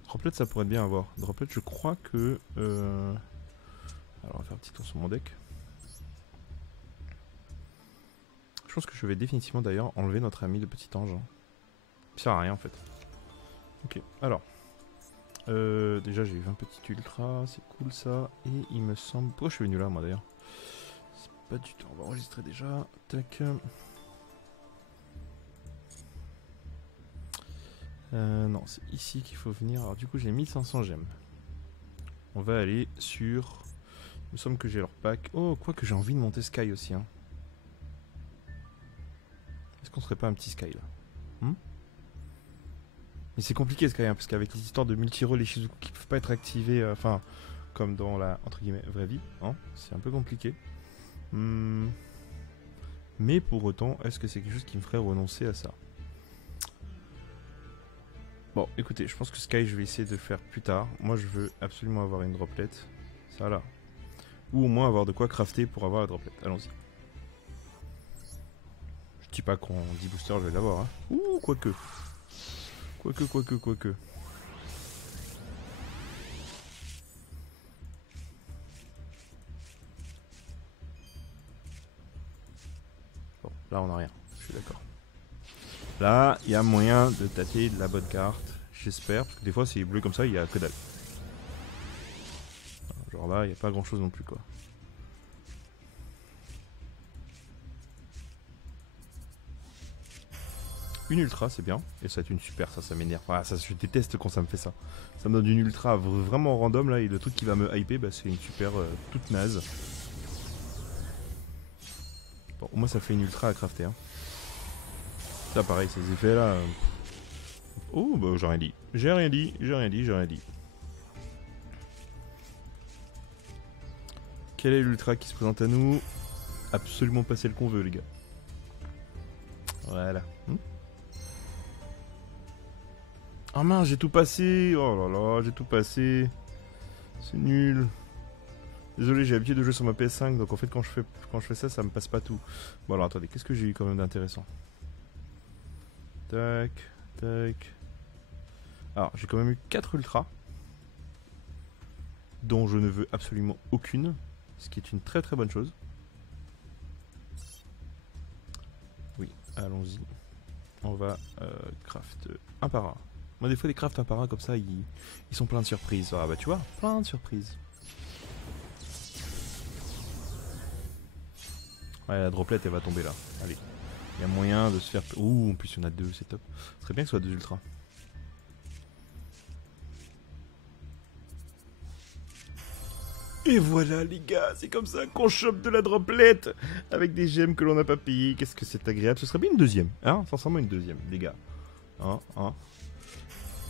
Droplets, ça pourrait bien avoir. Droplets, je crois que. Alors, on va faire un petit tour sur mon deck. Je pense que je vais définitivement d'ailleurs enlever notre ami le petit ange. Ça sert à rien en fait. Ok, alors. Déjà j'ai eu 20 petits ultras, c'est cool ça. Et il me semble... Pourquoi je suis venu là moi d'ailleurs? C'est pas du tout... On va enregistrer déjà. Tac. Non, c'est ici qu'il faut venir. Alors du coup j'ai 1500 gemmes. On va aller sur... Il me semble que j'ai leur pack. Oh, quoi que j'ai envie de monter Sky aussi. Hein. Est-ce qu'on serait pas un petit Sky là? Mais c'est compliqué Sky, hein, parce qu'avec les histoires de multi-rôles et Shizuku qui peuvent pas être activés, enfin, comme dans la, entre guillemets, vraie vie, hein, c'est un peu compliqué. Mais pour autant, est-ce que c'est quelque chose qui me ferait renoncer à ça? Bon, écoutez, je pense que Sky, je vais essayer de faire plus tard. Moi, je veux absolument avoir une droplet. Ça là. Ou au moins avoir de quoi crafter pour avoir la droplet. Allons-y. Je dis pas qu'en 10 boosters, je vais l'avoir. Hein. Ouh, quoique. Quoique. Bon, là, on a rien. Je suis d'accord. Là, il y a moyen de tâter de la bonne carte. J'espère, parce que des fois, c'est bleu comme ça, il y a que dalle. Genre là, il n'y a pas grand chose non plus, quoi. Une ultra, c'est bien. Et ça va être une super, ça m'énerve. Ah, ça, je déteste quand ça me fait ça. Ça me donne une ultra vraiment random, là, et le truc qui va me hyper, bah, c'est une super toute naze. Bon, au moins, ça fait une ultra à crafter, hein. Ça, pareil, ces effets-là... Oh, bah, j'ai rien dit. J'ai rien dit. Quelle est l'ultra qui se présente à nous? Absolument pas celle qu'on veut, les gars. Voilà. Oh mince, j'ai tout passé. Oh là là, j'ai tout passé. C'est nul. Désolé, j'ai l'habitude de jouer sur ma PS5, donc en fait quand je fais ça, ça me passe pas tout. Bon alors attendez, qu'est-ce que j'ai eu quand même d'intéressant? Tac. Alors, j'ai quand même eu 4 ultras, dont je ne veux absolument aucune, ce qui est une très très bonne chose. Oui, allons-y. On va craft un par un. Moi, des fois, les crafts un par un comme ça, ils sont pleins de surprises. Ah bah, tu vois, plein de surprises. Ouais, la droplet, elle va tomber là. Allez. Il y a moyen de se faire... Ouh, en plus, il y en a 2, c'est top. Ce serait bien que ce soit 2 ultras. Et voilà les gars, c'est comme ça qu'on chope de la droplette avec des gemmes que l'on n'a pas payées. Qu'est-ce que c'est agréable. Ce serait bien une deuxième, hein, sincèrement une deuxième, les gars. Hein.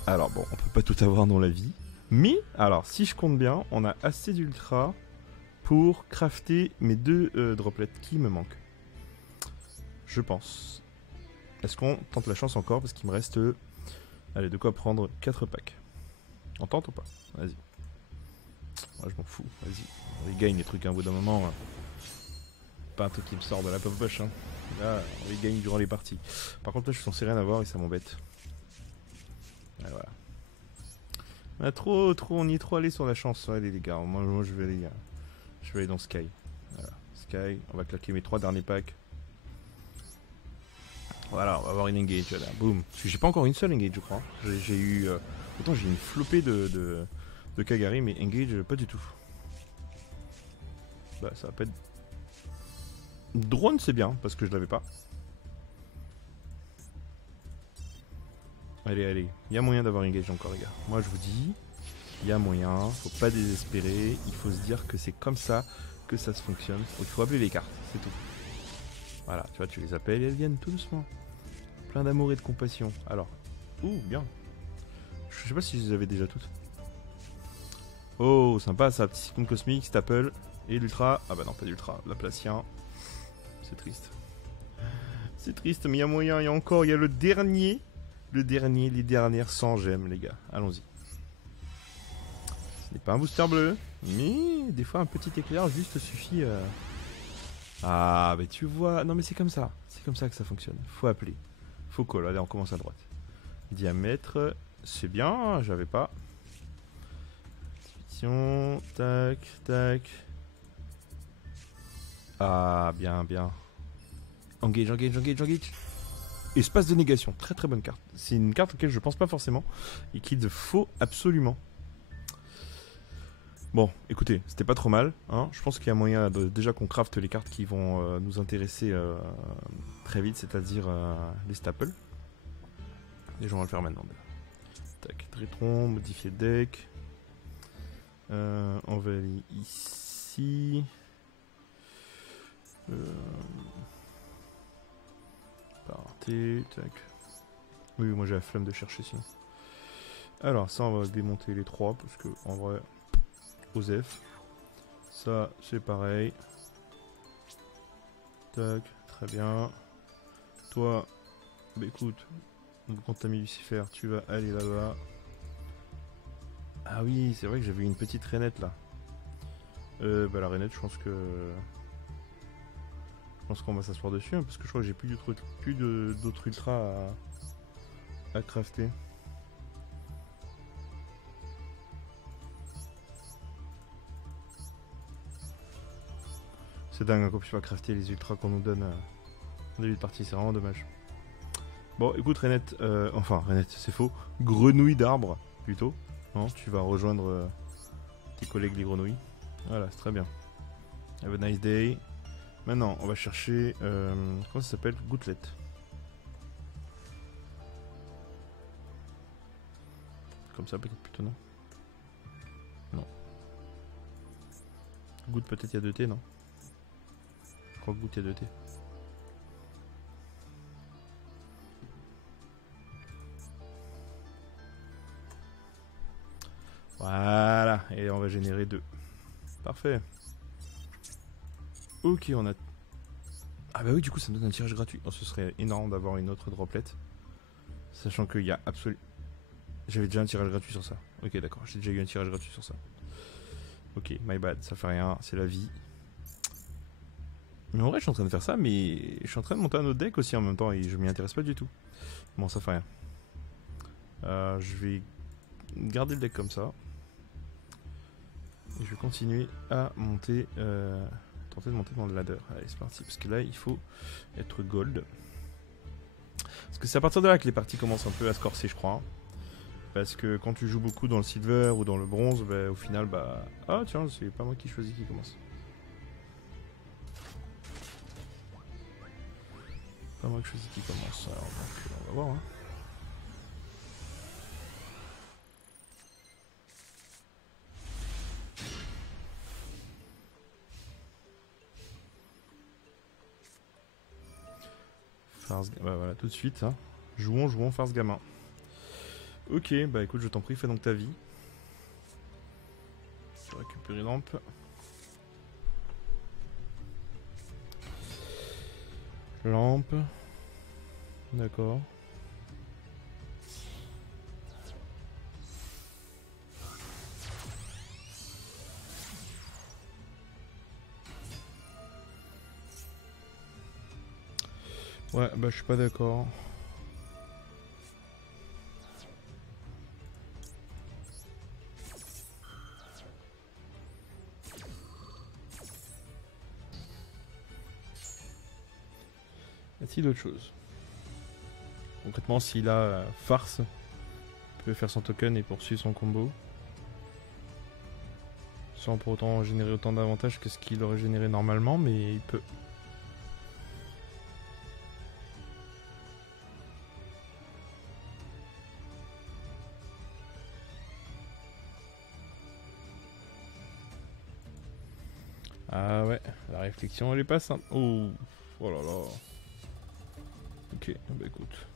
Alors bon, on peut pas tout avoir dans la vie. Mais, alors, si je compte bien, on a assez d'ultra pour crafter mes 2 droplets qui me manquent. Je pense. Est-ce qu'on tente la chance encore? Parce qu'il me reste... allez, de quoi prendre 4 packs. On tente ou pas? Vas-y. Moi je m'en fous, vas-y. On les gagne les trucs, hein, au bout d'un moment. Hein. Pas un truc qui me sort de la poche. Hein. Là, on les gagne durant les parties. Par contre, là, je suis censé rien avoir et ça m'embête. Ouais, voilà. On a on y est trop allé sur la chance. Allez, les gars, moi je vais aller dans Sky. Voilà, Sky, on va claquer mes 3 derniers packs. Voilà, on va avoir une engage là, boum. Parce que j'ai pas encore une seule engage, je crois. J'ai eu. Autant j'ai une flopée de Kagari, mais engage, pas du tout. Bah, ça va pas être. Drone, c'est bien, parce que je l'avais pas. Allez, il y a moyen d'avoir engage encore, les gars. Moi, je vous dis, il y a moyen, faut pas désespérer. Il faut se dire que c'est comme ça que ça se fonctionne. Il faut appeler les cartes, c'est tout. Voilà, tu vois, tu les appelles et elles viennent tout doucement. Plein d'amour et de compassion. Alors, bien. Je sais pas si je les avais déjà toutes. Oh, sympa ça, petit cyclone cosmique, Staple et l'ultra. Ah bah non, pas d'ultra, Laplacien. C'est triste. C'est triste, mais il y a moyen, il y a le dernier. Les dernières 100 gemmes, les gars. Allons-y. Ce n'est pas un booster bleu, mais des fois un petit éclair juste suffit. Ah, bah tu vois. Non, mais c'est comme ça. C'est comme ça que ça fonctionne. Faut appeler. Faut call. Allez, on commence à droite. Diamètre, c'est bien, j'avais pas. Tac, tac. Ah, bien. Engage. Espace de négation, très très bonne carte. C'est une carte auquel je pense pas forcément et qu'il faut absolument. Bon, écoutez, c'était pas trop mal. Hein. Je pense qu'il y a moyen déjà qu'on crafte les cartes qui vont nous intéresser très vite, c'est-à-dire les staples. Et on va le faire maintenant. Tac, Drétron, modifier le deck. On va aller ici. Partez, tac. Oui, moi j'ai la flemme de chercher sinon. Alors, ça, on va démonter les trois parce que en vrai, Osef. Ça, c'est pareil. Tac, très bien. Toi, bah écoute, quand t'as mis Lucifer, tu vas aller là-bas. Ah oui, c'est vrai que j'avais une petite rainette là. Bah la rainette, je pense qu'on va s'asseoir dessus hein, parce que je crois que j'ai plus d'autres ultras à crafter. C'est dingue hein, qu'on puisse pas crafter les ultras qu'on nous donne en début de partie, c'est vraiment dommage. Bon, écoute Rainette, Rainette, c'est faux. Grenouille d'arbre, plutôt. Non, tu vas rejoindre tes collègues les grenouilles. Voilà, c'est très bien. Have a nice day. Maintenant, on va chercher... comment ça s'appelle? Gouttelette. Comme ça, peut-être plutôt, non? Non. Goutte, peut-être il y a 2 T, non? Je crois que goutte, il y a 2 T. Voilà, et on va générer 2. Parfait. Ok, on a... Ah bah oui, du coup, ça me donne un tirage gratuit. Oh, ce serait énorme d'avoir une autre droplet. Sachant qu'il y a absolument... J'avais déjà un tirage gratuit sur ça. Ok, d'accord, j'ai déjà eu un tirage gratuit sur ça. Ok, my bad, ça fait rien, c'est la vie. Mais en vrai, je suis en train de faire ça, mais je suis en train de monter un autre deck aussi en même temps et je m'y intéresse pas du tout. Bon, ça fait rien. Je vais garder le deck comme ça. Et je vais continuer à monter... tenter de monter dans le ladder. Allez, c'est parti. Parce que là, il faut être gold. Parce que c'est à partir de là que les parties commencent un peu à se corser, je crois. Parce que quand tu joues beaucoup dans le silver ou dans le bronze, bah, au final, bah... Ah tiens, c'est pas moi qui choisis qui commence. Pas moi qui choisis qui commence. Alors, donc, on va voir. Hein. Farce, bah voilà, tout de suite. Hein. Jouons, farce gamin. Ok, bah écoute, je t'en prie, fais donc ta vie. Je vais récupérer une lampe. Lampe. D'accord. Ouais, bah je suis pas d'accord. Y a-t-il d'autre chose? Concrètement, s'il a farce, il peut faire son token et poursuivre son combo. Sans pour autant générer autant d'avantages que ce qu'il aurait généré normalement, mais il peut. Ah ouais, la réflexion elle est pas simple. Oh, oh là là. Ok, bah écoute.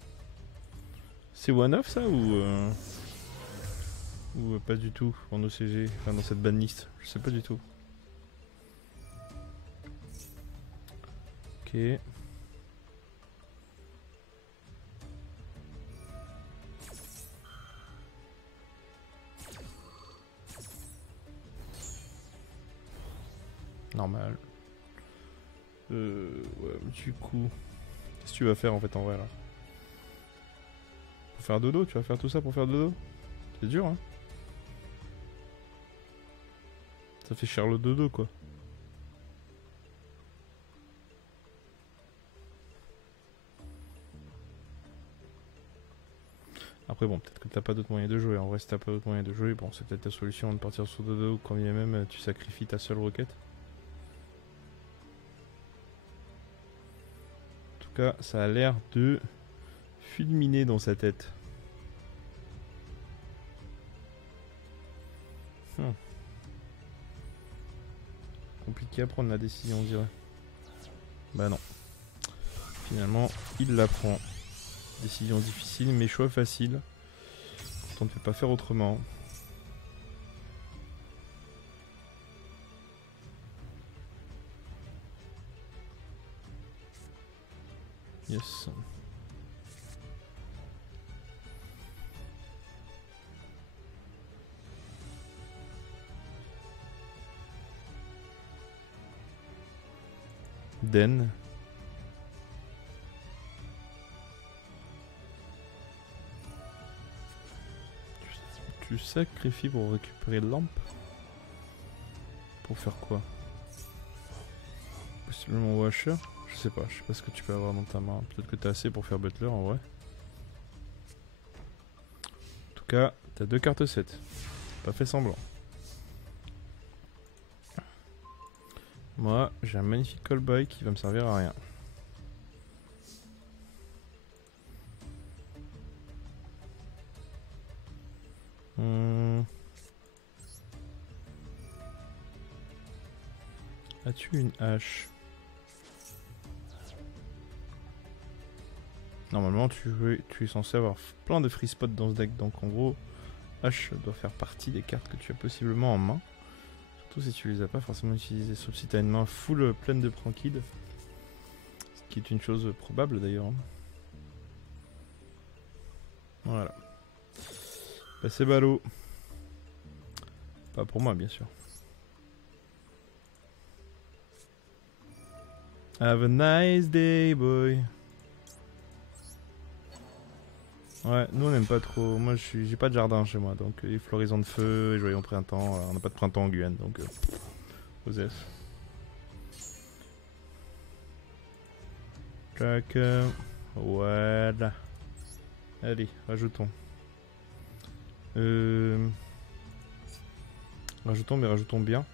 C'est one-off ça ou pas du tout en OCG, enfin dans cette banlist, je sais pas du tout. Ok. Normal. Ouais, du coup, qu'est-ce que tu vas faire en fait en vrai là? Pour faire dodo, tu vas faire tout ça pour faire dodo? C'est dur hein? Ça fait cher le dodo quoi. Après bon, peut-être que t'as pas d'autres moyens de jouer. En vrai, si t'as pas d'autres moyens de jouer, bon, c'est peut-être ta solution de partir sur dodo quand bien même tu sacrifies ta seule requête. En tout cas, ça a l'air de fulminer dans sa tête. Compliqué à prendre la décision, on dirait. Bah non. Finalement, il la prend. Décision difficile, mais choix facile. On ne peut pas faire autrement. Yes. Den. Tu sacrifies pour récupérer de lampe. Pour faire quoi? Possiblement Washer. Je sais pas ce que tu peux avoir dans ta main. Peut-être que t'as assez pour faire Butler en vrai. En tout cas, t'as 2 cartes 7. Pas fait semblant. Moi, j'ai un magnifique callback qui va me servir à rien. As-tu une hache? Normalement, tu es censé avoir plein de free spots dans ce deck, donc en gros, hache doit faire partie des cartes que tu as possiblement en main. Surtout si tu les as pas forcément utilisées, sauf si tu as une main full pleine de Prankid. Ce qui est une chose probable d'ailleurs. Voilà. Bah, c'est ballot. Pas pour moi, bien sûr. Have a nice day, boy. Ouais, nous on n'aime pas trop. Moi j'ai pas de jardin chez moi, donc les floraisons de feu, les joyaux printemps, on n'a pas de printemps en Guyane, donc Osef. Tac, voilà. Allez, rajoutons. Rajoutons, mais rajoutons bien.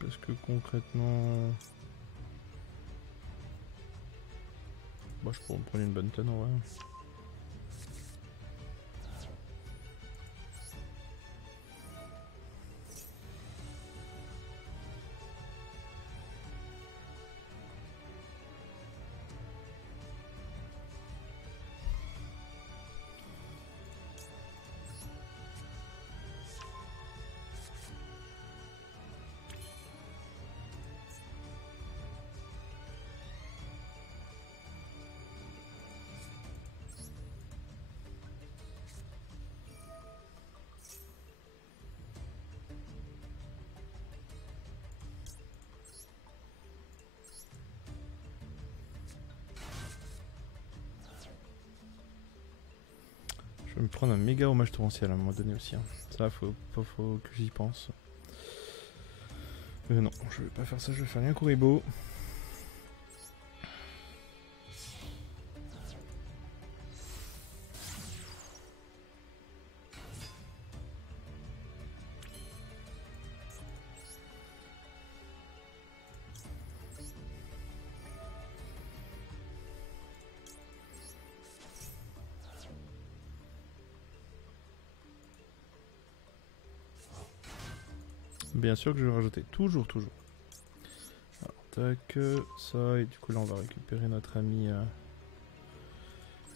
Parce que concrètement... Bah, je pourrais me prendre une bonne tonne en vrai. Je vais me prendre un méga hommage torrentiel à un moment donné aussi. Hein. Ça, faut que j'y pense. Non, je vais pas faire ça, je vais faire rien Kuribo. Bien sûr que je vais rajouter. Toujours, toujours. Alors, tac, ça, et du coup là on va récupérer notre ami...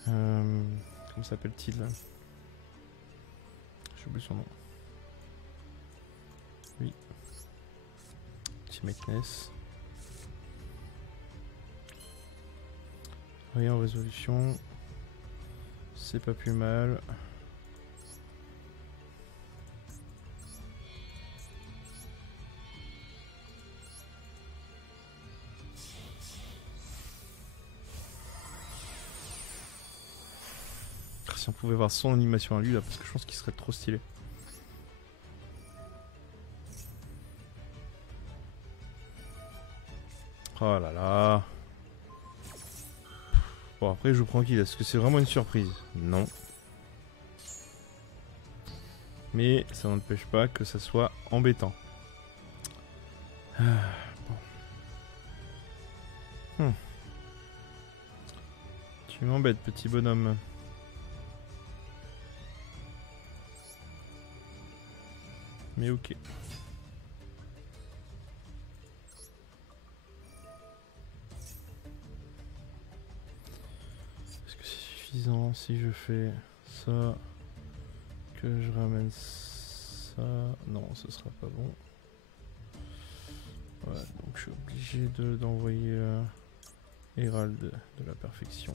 comment s'appelle-t-il là? J'ai oublié son nom. Oui. Teammateness. Rien en résolution. C'est pas plus mal. Si on pouvait voir son animation à lui là, parce que je pense qu'il serait trop stylé. Oh là là. Bon après je prends qu'il. Est-ce que c'est vraiment une surprise? Non. Mais ça n'empêche pas que ça soit embêtant. Bon. Tu m'embêtes petit bonhomme. Mais ok. Est-ce que c'est suffisant si je fais ça, que je ramène ça? Non, ce sera pas bon. Ouais, donc je suis obligé d'envoyer Hérald de la perfection.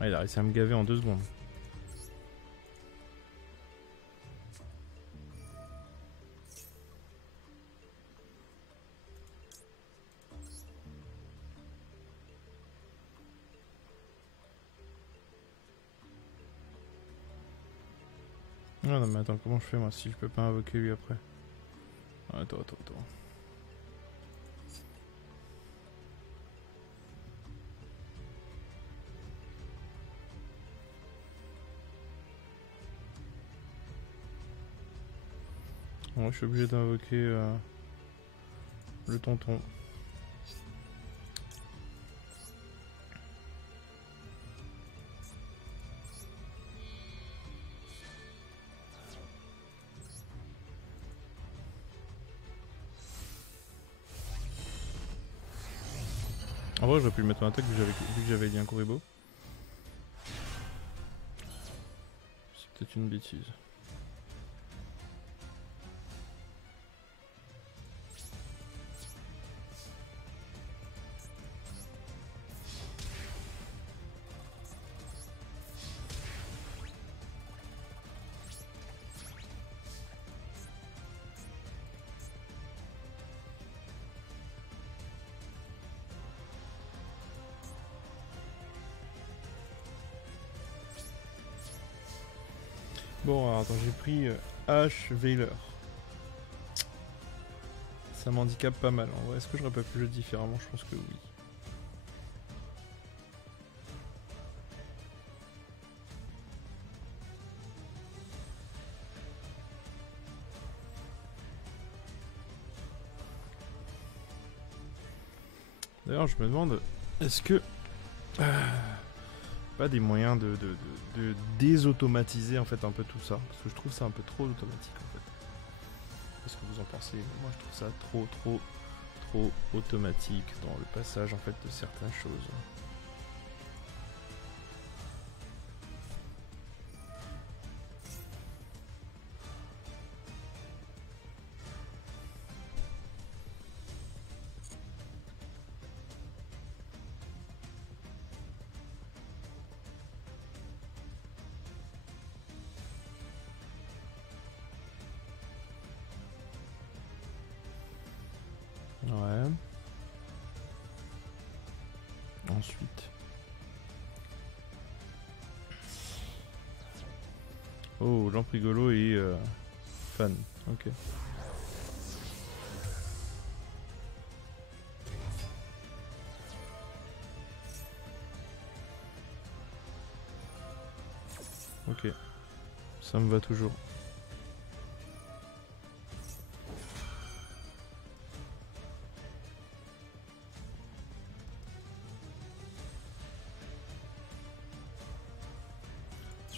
Ah, il a réussi à me gaver en 2 secondes. Ah non mais attends, comment je fais moi si je peux pas invoquer lui après? Attends. Bon, je suis obligé d'invoquer le tonton. En vrai, j'aurais pu le mettre en attaque vu que j'avais dit un Kuribo. C'est peut-être une bêtise. Bon, alors attends, j'ai pris H Veiler. Ça m'handicape pas mal. En vrai, est-ce que j'aurais pas pu jouer différemment? Je pense que oui. D'ailleurs, je me demande, est-ce que... pas des moyens de désautomatiser en fait un peu tout ça, parce que je trouve ça un peu trop automatique en fait. Qu'est-ce que vous en pensez? Moi je trouve ça trop automatique dans le passage en fait de certaines choses. Ouais. Ensuite. Oh, Lamprigolo et fan. Ok. Ok. Ça me va toujours.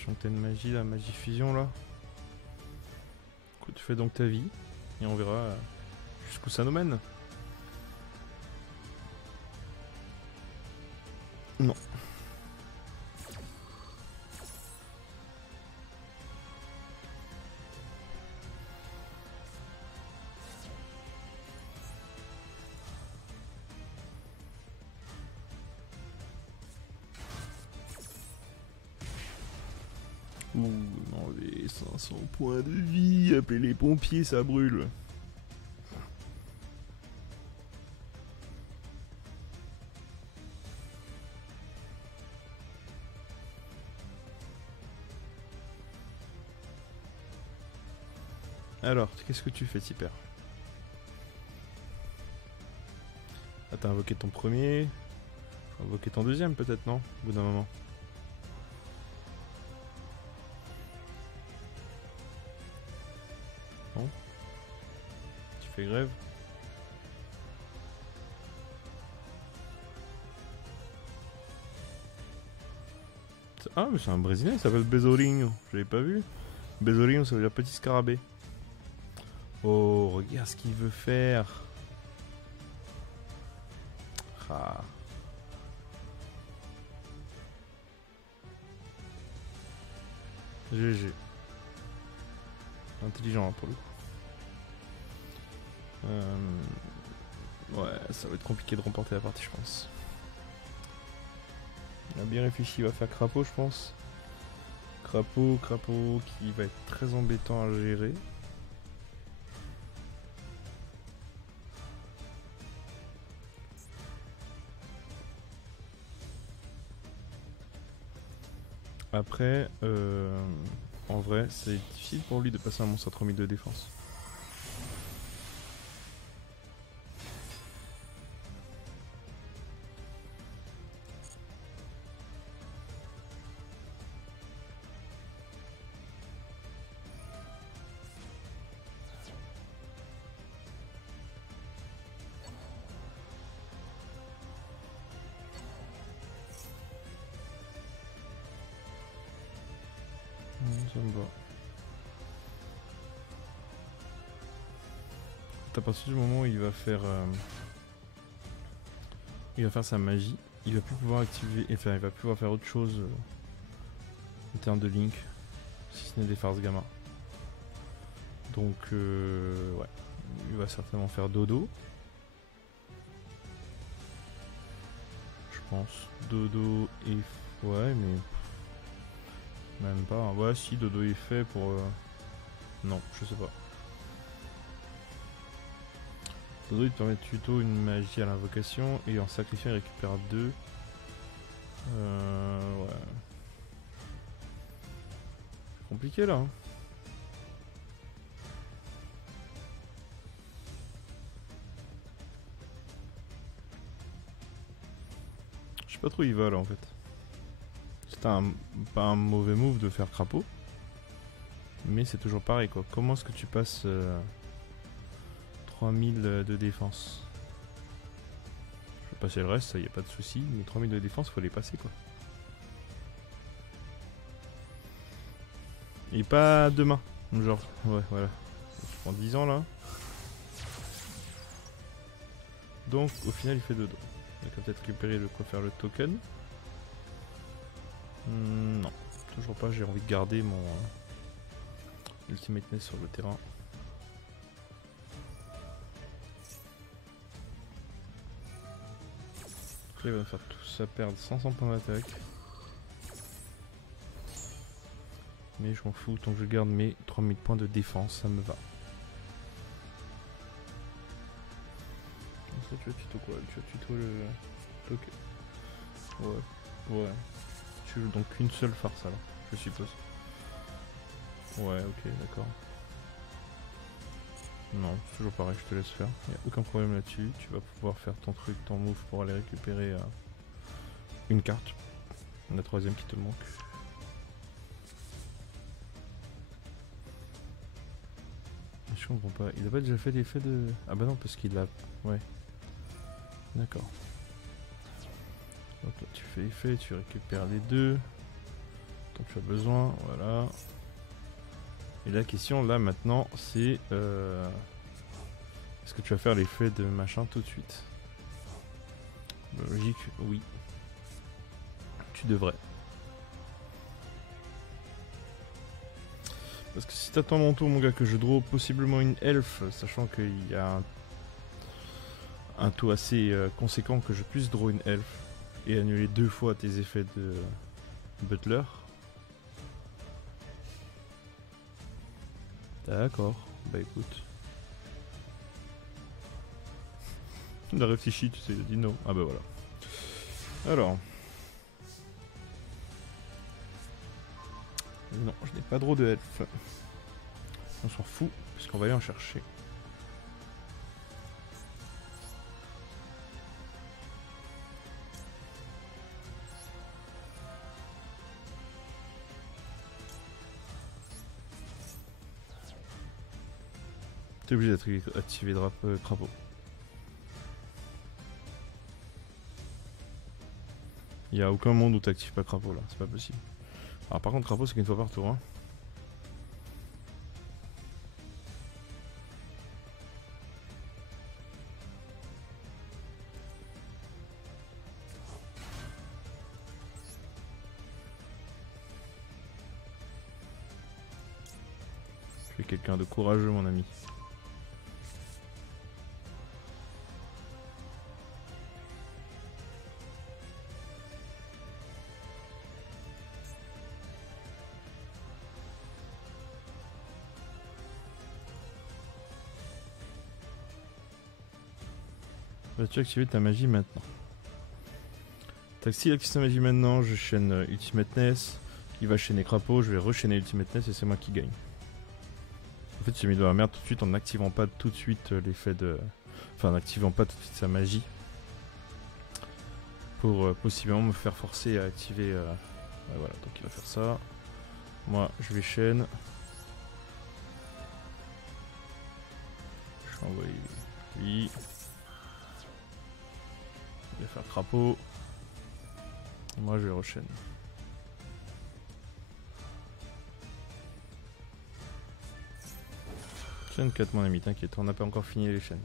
Sachant que t'as une magie, la magie fusion là. Écoute, fais donc ta vie. Et on verra jusqu'où ça nous mène. Non. Ouh, enlever 500 points de vie, appeler les pompiers, ça brûle. Alors, qu'est-ce que tu fais, Tipper? Ah, t'as invoqué ton premier. Faut invoquer ton deuxième, peut-être, non? Au bout d'un moment. Non? Tu fais grève? Ah, mais c'est un Brésilien, il s'appelle Besolinho. Je l'avais pas vu. Besolinho, ça veut dire petit scarabée. Oh, regarde ce qu'il veut faire. Ah. GG. Intelligent hein, pour le coup. Ouais, ça va être compliqué de remporter la partie, je pense. Il a bien réfléchi, il va faire crapaud, je pense. Crapaud qui va être très embêtant à gérer. Après, en vrai, c'est difficile pour lui de passer un monstre à 3000 de défense. Ça me va. À partir du moment où il va faire sa magie, il va plus pouvoir activer, enfin il va plus pouvoir faire autre chose en termes de Link, si ce n'est des farces gamma. Donc ouais, il va certainement faire dodo. Je pense. Dodo et ouais mais même pas. Ouais si dodo est fait pour non, je sais pas. Dodo il te permet de tuto une magie à l'invocation et en sacrifiant il récupère 2. Ouais. Compliqué là. Hein. Je sais pas trop où il va là en fait. C'est pas un mauvais move de faire crapaud. Mais c'est toujours pareil quoi. Comment est-ce que tu passes 3000 de défense? Je vais passer le reste, ça y a pas de souci. Mais 3000 de défense, faut les passer quoi. Et pas demain. Genre, ouais, voilà. Je prends 10 ans là. Donc au final il fait 2 dos. Il va peut-être récupérer de quoi faire le token. Non, toujours pas, j'ai envie de garder mon ultimateness sur le terrain. Donc là il va me faire tout ça perdre 500 points d'attaque. Mais je m'en fous, tant que je garde mes 3000 points de défense, ça me va. Ça tu as tuto quoi? Tu as tuto le token. Ouais. Tu joues donc qu'une seule farce alors, je suppose. Ouais, ok, d'accord. Non, c'est toujours pareil, je te laisse faire. Il n'y a aucun problème là-dessus. Tu vas pouvoir faire ton truc, ton move pour aller récupérer une carte. La troisième qui te manque. Je comprends pas. Il a pas déjà fait l'effet de... Ah bah non, parce qu'il a... Ouais. D'accord. Donc là, tu fais effet, tu récupères les deux. dont tu as besoin, voilà. Et la question là maintenant c'est est-ce que tu vas faire l'effet de machin tout de suite? Logique, oui. Tu devrais. Parce que si t'attends mon tour mon gars que je draw possiblement une elfe, sachant qu'il y a un taux assez conséquent que je puisse draw une elfe et annuler 2 fois tes effets de butler. D'accord, bah écoute. Il a réfléchi, tu sais, il a dit non. Ah bah voilà. Alors. Non, je n'ai pas de draw de elfe. On s'en fout, puisqu'on va aller en chercher. T'es obligé d'activer crapaud. Il n'y a aucun monde où t'actives pas crapaud là, c'est pas possible. Alors par contre crapaud c'est qu'une fois par tour. Hein. Tu es quelqu'un de courageux mon ami. Vas-tu activer ta magie maintenant? Si il active sa magie maintenant, je chaîne Ultimateness, il va chaîner crapaud, je vais rechaîner Ultimateness et c'est moi qui gagne. En fait, j'ai mis dans la merde tout de suite en n'activant pas tout de suite l'effet de... Enfin, en n'activant pas tout de suite sa magie. Pour possiblement me faire forcer à activer... Ouais, voilà, donc il va faire ça. Moi, je vais chaîne. Je vais envoyer lui. Je vais faire crapaud. Et moi, je vais rechaîne. Chaîne 4 mon ami, t'inquiète, on n'a pas encore fini les chaînes.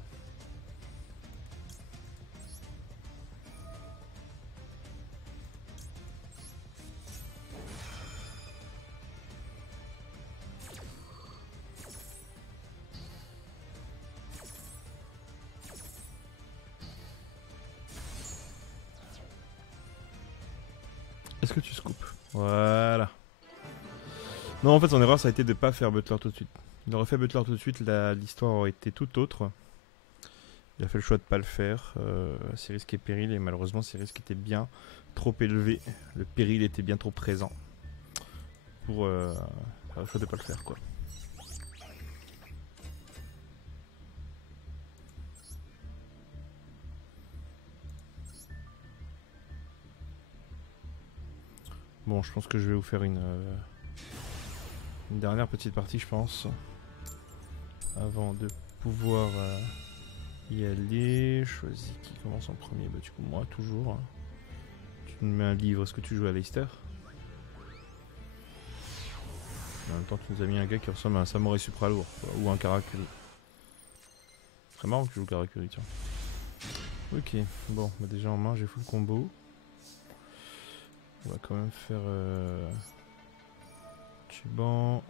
Est-ce que tu scoopes? Voilà. Non, en fait, son erreur, ça a été de ne pas faire Butler tout de suite. Il aurait fait Butler tout de suite, l'histoire aurait été tout autre. Il a fait le choix de ne pas le faire. C'est risque et péril, et malheureusement, ces risques étaient bien trop élevés. Le péril était bien trop présent pour faire le choix de ne pas le faire, quoi. Bon, je pense que je vais vous faire une dernière petite partie, je pense. Avant de pouvoir y aller. Choisis qui commence en premier. Bah, du coup, moi, toujours. Tu me mets un livre. Est-ce que tu joues à Leicester? En même temps, tu nous as mis un gars qui ressemble à un samouraï supra lourd. Ou un Karakuri. Très marrant que tu joues Karakuri, tiens. Ok, bon, bah déjà en main, j'ai full combo. On va quand même faire Tuban.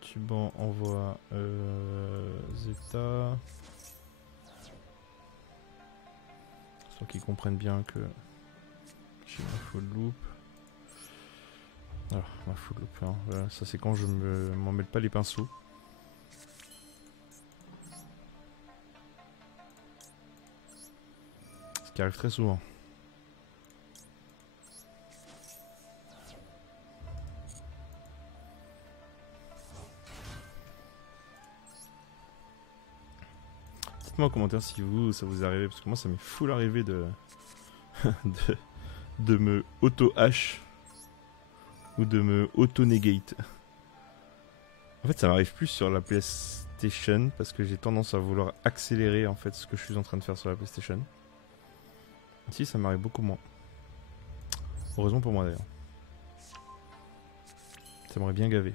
Tuban envoie Zeta. Sans qu'ils comprennent bien que j'ai ma full loop. Alors, ma full loop, hein. Voilà, ça c'est quand je m'en mêle pas les pinceaux. Ce qui arrive très souvent. Dites-moi en commentaire si vous, ça vous est arrivé, parce que moi ça m'est full arrivé de, de me auto-hash ou de me auto-negate. En fait ça m'arrive plus sur la PlayStation parce que j'ai tendance à vouloir accélérer en fait ce que je suis en train de faire sur la PlayStation. Ici ça m'arrive beaucoup moins. Heureusement pour moi d'ailleurs. Ça m'aurait bien gavé.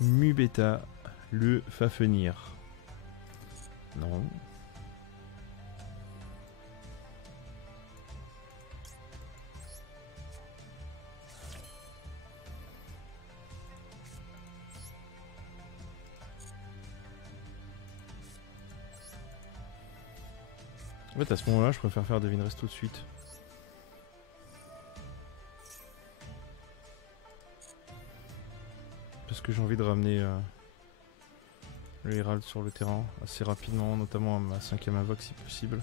Mubeta, le Fafnir. Non. En fait, à ce moment-là, je préfère faire Devineresse tout de suite. Parce que j'ai envie de ramener le Herald sur le terrain assez rapidement, notamment à ma 5ème invoque si possible.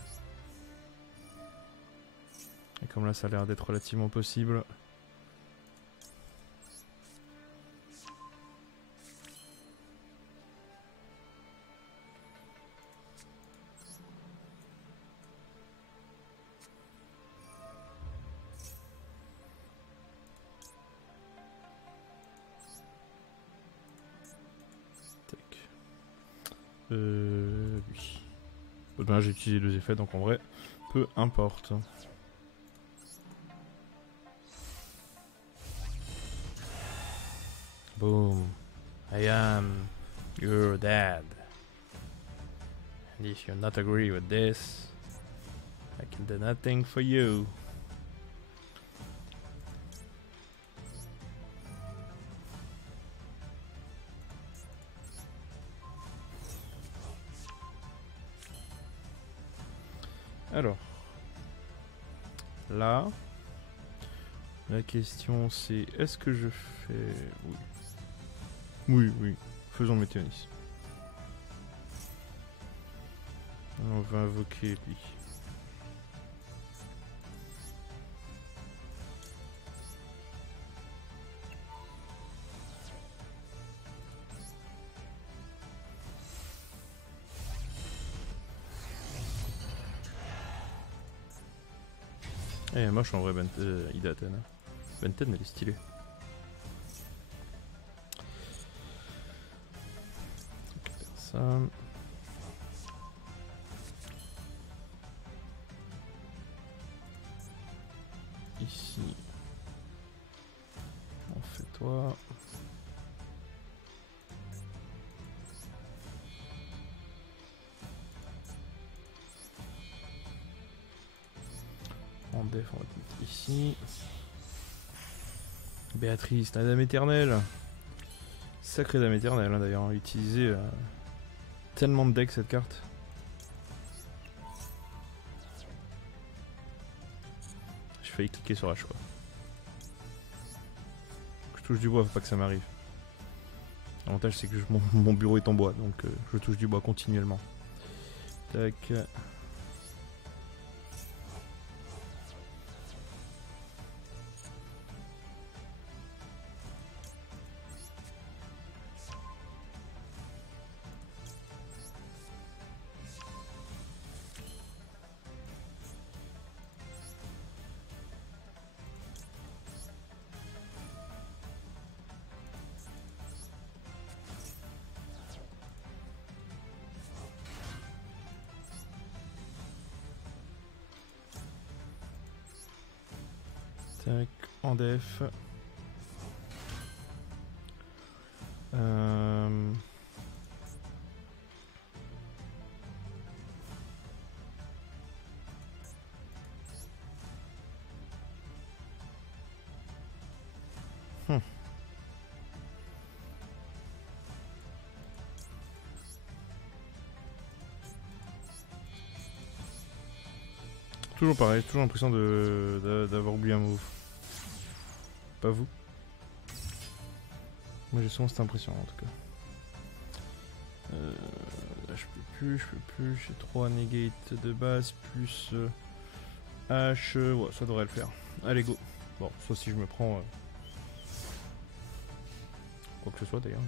Et comme là, ça a l'air d'être relativement possible. Oui. Ben, j'ai utilisé 2 effets, donc en vrai, peu importe. Boom. I am your dad. And if you not agree with this, I can do nothing for you. Alors, là, la question c'est, est-ce que je fais... Oui. Oui, oui, faisons Météonis. On va invoquer lui. Eh, moche en vrai, Idaten. Benten, elle est stylée. Ça. Ici. On fait toi. En def, on va te mettre ici. Béatrice, la dame éternelle. Sacrée dame éternelle, hein, d'ailleurs. Utiliser tellement de decks cette carte. J'ai failli cliquer sur H, quoi. Je touche du bois, faut pas que ça m'arrive. L'avantage, c'est que mon bureau est en bois, donc je touche du bois continuellement. Tac. Tac, en def. Toujours pareil, toujours l'impression d'avoir oublié un move. Pas vous? Moi j'ai souvent cette impression en tout cas. Là je peux plus, j'ai 3 negate de base plus H, ouais ça devrait le faire. Allez go. Bon, sauf si je me prends quoi que ce soit d'ailleurs.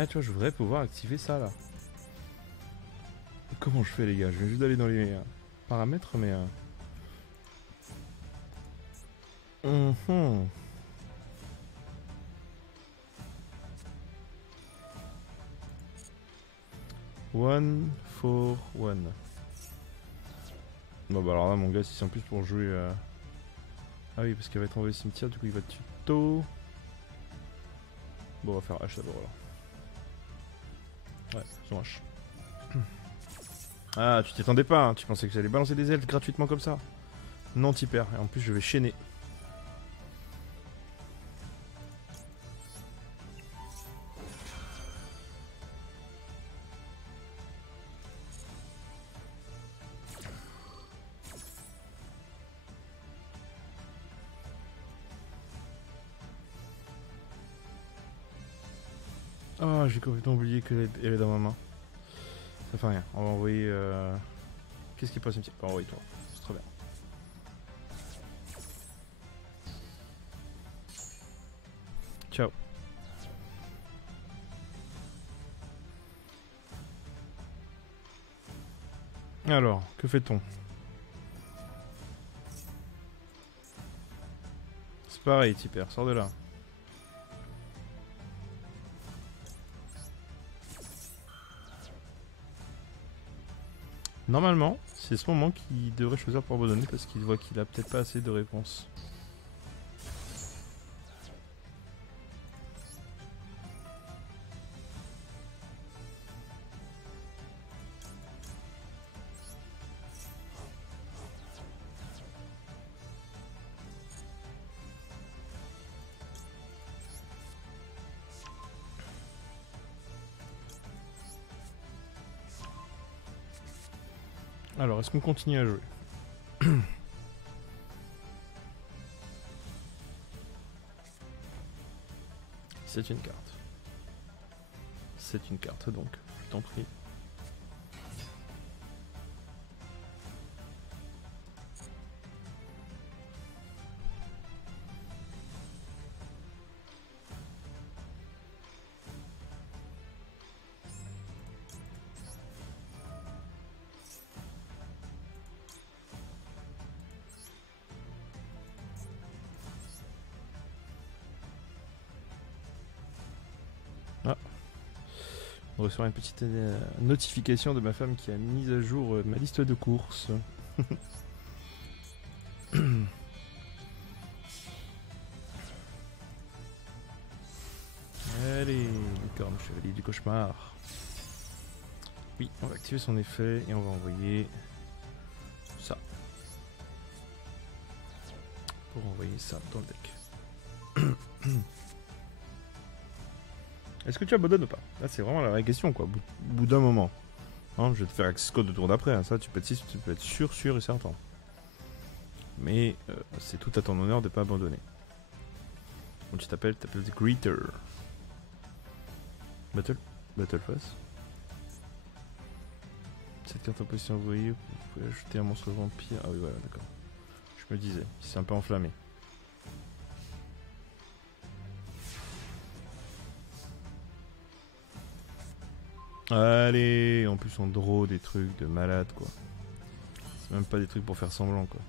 là, tu vois, je voudrais pouvoir activer ça, là. Comment je fais, les gars? Je viens juste d'aller dans les paramètres, mais... Mhm. One for one. Bon bah alors là mon gars si c'est en plus pour jouer ah oui parce qu'elle va être envoyée au cimetière du coup il va tuto. Bon on va faire H d'abord alors. Ouais son H. Ah tu t'y attendais pas hein. Tu pensais que j'allais balancer des ailes gratuitement comme ça? Non t'y perds et en plus je vais chaîner. Oh, j'ai complètement oublié qu'elle est dans ma main. Ça fait rien. On va envoyer. Qu'est-ce qui est pas au cimetière? On va envoyer toi. C'est trop bien. Ciao. Alors, que fait-on? C'est pareil, Tipper, sors de là. Normalement, c'est ce moment qu'il devrait choisir pour abandonner parce qu'il voit qu'il a peut-être pas assez de réponses. Alors, est-ce qu'on continue à jouer? C'est une carte. C'est une carte donc, je t'en prie. Ah. On reçoit une petite notification de ma femme qui a mis à jour ma liste de courses. Allez, licorne, chevalier du cauchemar. Oui, on va activer son effet et on va envoyer ça. Pour envoyer ça dans le deck. Est-ce que tu abandonnes ou pas? Là, c'est vraiment la vraie question, quoi. Au bout d'un moment. Hein, je vais te faire access code de tour d'après. Hein. Ça, tu peux être sûr et certain. Mais c'est tout à ton honneur de pas abandonner. Donc tu t'appelles Greeter. Battle Pass. Cette carte en position envoyée, vous pouvez ajouter un monstre vampire. Ah oui, voilà, d'accord. Je me disais, c'est un peu enflammé. Allez, en plus on draw des trucs de malade quoi. C'est même pas des trucs pour faire semblant quoi.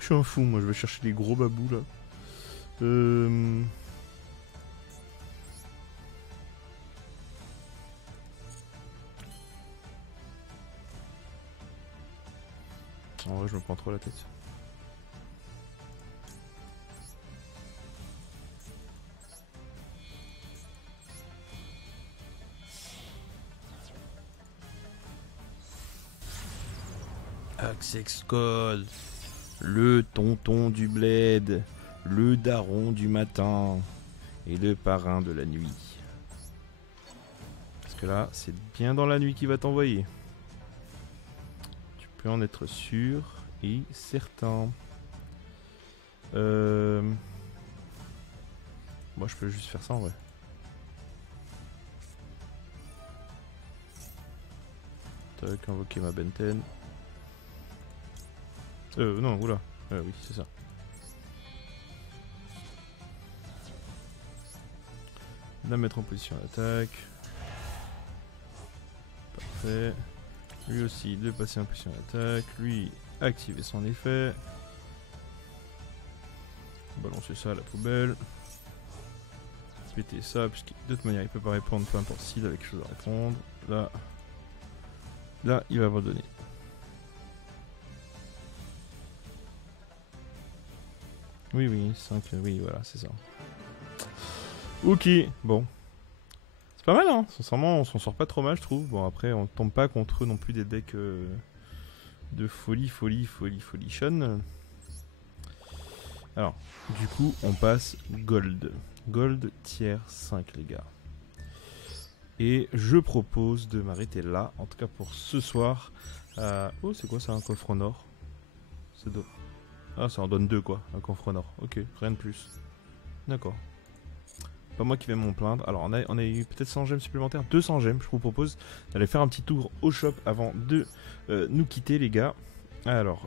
Je suis un fou, moi je vais chercher les gros babous là. En vrai, je me prends trop la tête. Access code. Le tonton du bled. Le daron du matin. Et le parrain de la nuit. Parce que là, c'est bien dans la nuit qu'il va t'envoyer. Tu peux en être sûr et certain. Moi je peux juste faire ça en vrai. Tac, invoquer ma Benten. Non, oula. Oui, c'est ça. La mettre en position d'attaque. Parfait. Lui aussi de passer en position d'attaque. Lui activer son effet. Balancer ça à la poubelle. Péter ça, puisque de toute manière il peut pas répondre, peu importe s'il a quelque chose à répondre. Là il va abandonner. Oui, 5, oui, voilà, c'est ça. Ok, bon. C'est pas mal, hein. Sincèrement, on s'en sort pas trop mal, je trouve. Bon, après, on tombe pas contre eux non plus des decks de folichon. Alors, du coup, on passe Gold. Gold tier 5, les gars. Et je propose de m'arrêter là, en tout cas pour ce soir. Oh, c'est quoi ça, un coffre en or? C'est dos. Ah, ça en donne 2 quoi, un coffre en or. Ok, rien de plus. D'accord. Pas moi qui vais m'en plaindre. Alors, on a eu peut-être 100 gemmes supplémentaires, 200 gemmes. Je vous propose d'aller faire un petit tour au shop avant de nous quitter, les gars. Alors,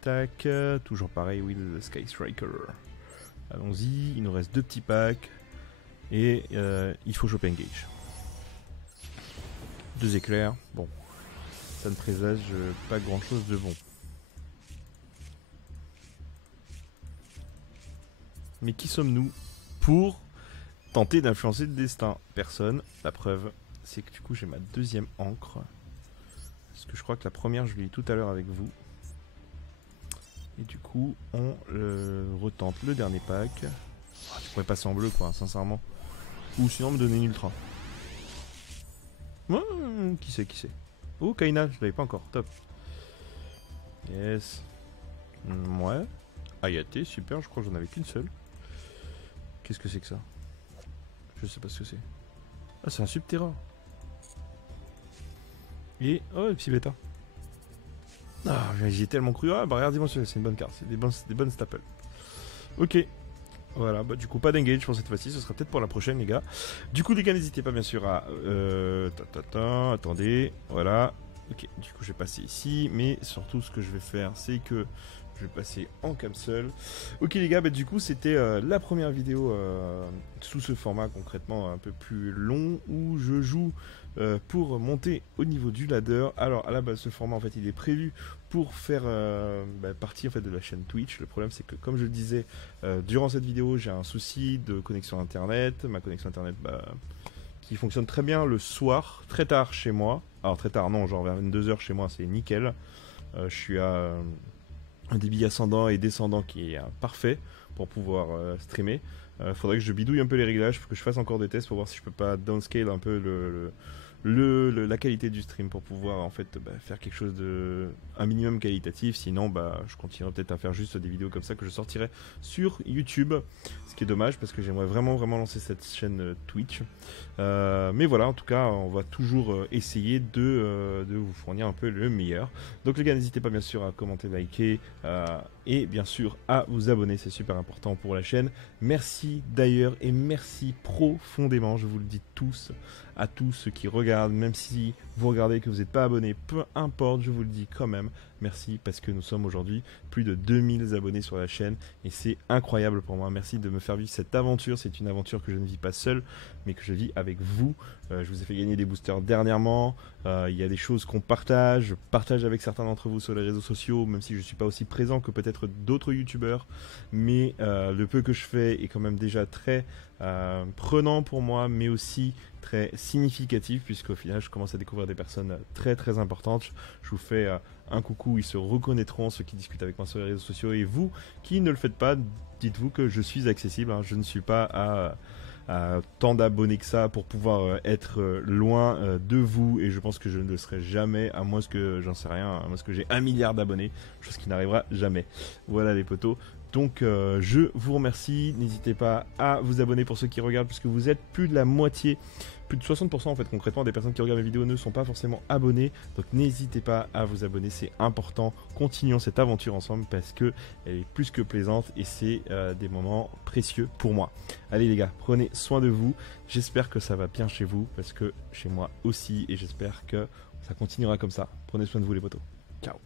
tac, toujours pareil, Will Sky Striker. Allons-y, il nous reste 2 petits packs. Et il faut choper Engage. 2 éclairs, bon. Ça ne présage pas grand-chose de bon. Mais qui sommes-nous pour tenter d'influencer le destin? Personne. La preuve, c'est que du coup j'ai ma deuxième encre. Parce que je crois que la première je l'ai eu tout à l'heure avec vous. Et du coup on retente le dernier pack. Oh, tu pourrais passer en bleu quoi, sincèrement. Ou sinon me donner une ultra. Qui c'est? Oh Kaina, je l'avais pas encore, top. Yes. Ouais. Ayate, super, je crois que j'en avais qu'une seule. Qu'est-ce que c'est que ça? Je sais pas ce que c'est. Ah, c'est un Subterra. Et... oh, le petit bêta. Ah, j'y ai tellement cru. Ah, bah regardez-moi celui-là, c'est une bonne carte. C'est des bonnes staples. Ok. Voilà, bah du coup, pas d'engage pour cette fois-ci. Ce sera peut-être pour la prochaine, les gars. Du coup, les gars, n'hésitez pas, bien sûr, à... attendez. Voilà. Ok, du coup, je vais passer ici. Mais surtout, ce que je vais faire, c'est que... je vais passer en cam seul. Ok les gars, bah du coup c'était la première vidéo sous ce format concrètement un peu plus long où je joue pour monter au niveau du ladder. Alors à la base ce format en fait il est prévu pour faire partie en fait de la chaîne Twitch. Le problème c'est que comme je le disais durant cette vidéo j'ai un souci de connexion internet. Ma connexion internet qui fonctionne très bien le soir, très tard chez moi. Alors très tard non, genre vers 22 h chez moi c'est nickel. Je suis à... un débit ascendant et descendant qui est parfait pour pouvoir streamer. Faudrait que je bidouille un peu les réglages, faut que je fasse encore des tests pour voir si je peux pas downscale un peu la qualité du stream pour pouvoir en fait faire quelque chose de un minimum qualitatif. Sinon je continuerai peut-être à faire juste des vidéos comme ça que je sortirai sur YouTube, ce qui est dommage parce que j'aimerais vraiment lancer cette chaîne Twitch. Mais voilà, en tout cas on va toujours essayer de vous fournir un peu le meilleur. Donc les gars, n'hésitez pas bien sûr à commenter, liker et bien sûr à vous abonner, c'est super important pour la chaîne. Merci d'ailleurs et merci profondément, je vous le dis tous, à tous ceux qui regardent, même si vous regardez et que vous n'êtes pas abonné, peu importe, je vous le dis quand même, merci parce que nous sommes aujourd'hui plus de 2000 abonnés sur la chaîne et c'est incroyable pour moi. Merci de me faire vivre cette aventure, c'est une aventure que je ne vis pas seul mais que je vis avec vous. Je vous ai fait gagner des boosters dernièrement, il y a des choses qu'on partage, je partage avec certains d'entre vous sur les réseaux sociaux, même si je ne suis pas aussi présent que peut-être d'autres youtubeurs, mais le peu que je fais est quand même déjà très prenant pour moi, mais aussi très significatif, puisqu'au final je commence à découvrir des personnes très importantes. Je vous fais un coucou, ils se reconnaîtront, ceux qui discutent avec moi sur les réseaux sociaux, et vous qui ne le faites pas, dites-vous que je suis accessible, hein. Je ne suis pas à tant d'abonnés que ça pour pouvoir être loin de vous, et je pense que je ne le serai jamais, à moins que j'en sais rien, à moins que j'ai 1 milliard d'abonnés, chose qui n'arrivera jamais. Voilà les potos, Donc je vous remercie, n'hésitez pas à vous abonner pour ceux qui regardent, puisque vous êtes plus de la moitié, plus de 60% en fait concrètement des personnes qui regardent mes vidéos ne sont pas forcément abonnées. Donc n'hésitez pas à vous abonner, c'est important. Continuons cette aventure ensemble parce que elle est plus que plaisante et c'est des moments précieux pour moi. Allez les gars, prenez soin de vous, j'espère que ça va bien chez vous, parce que chez moi aussi, et j'espère que ça continuera comme ça. Prenez soin de vous les potos, ciao.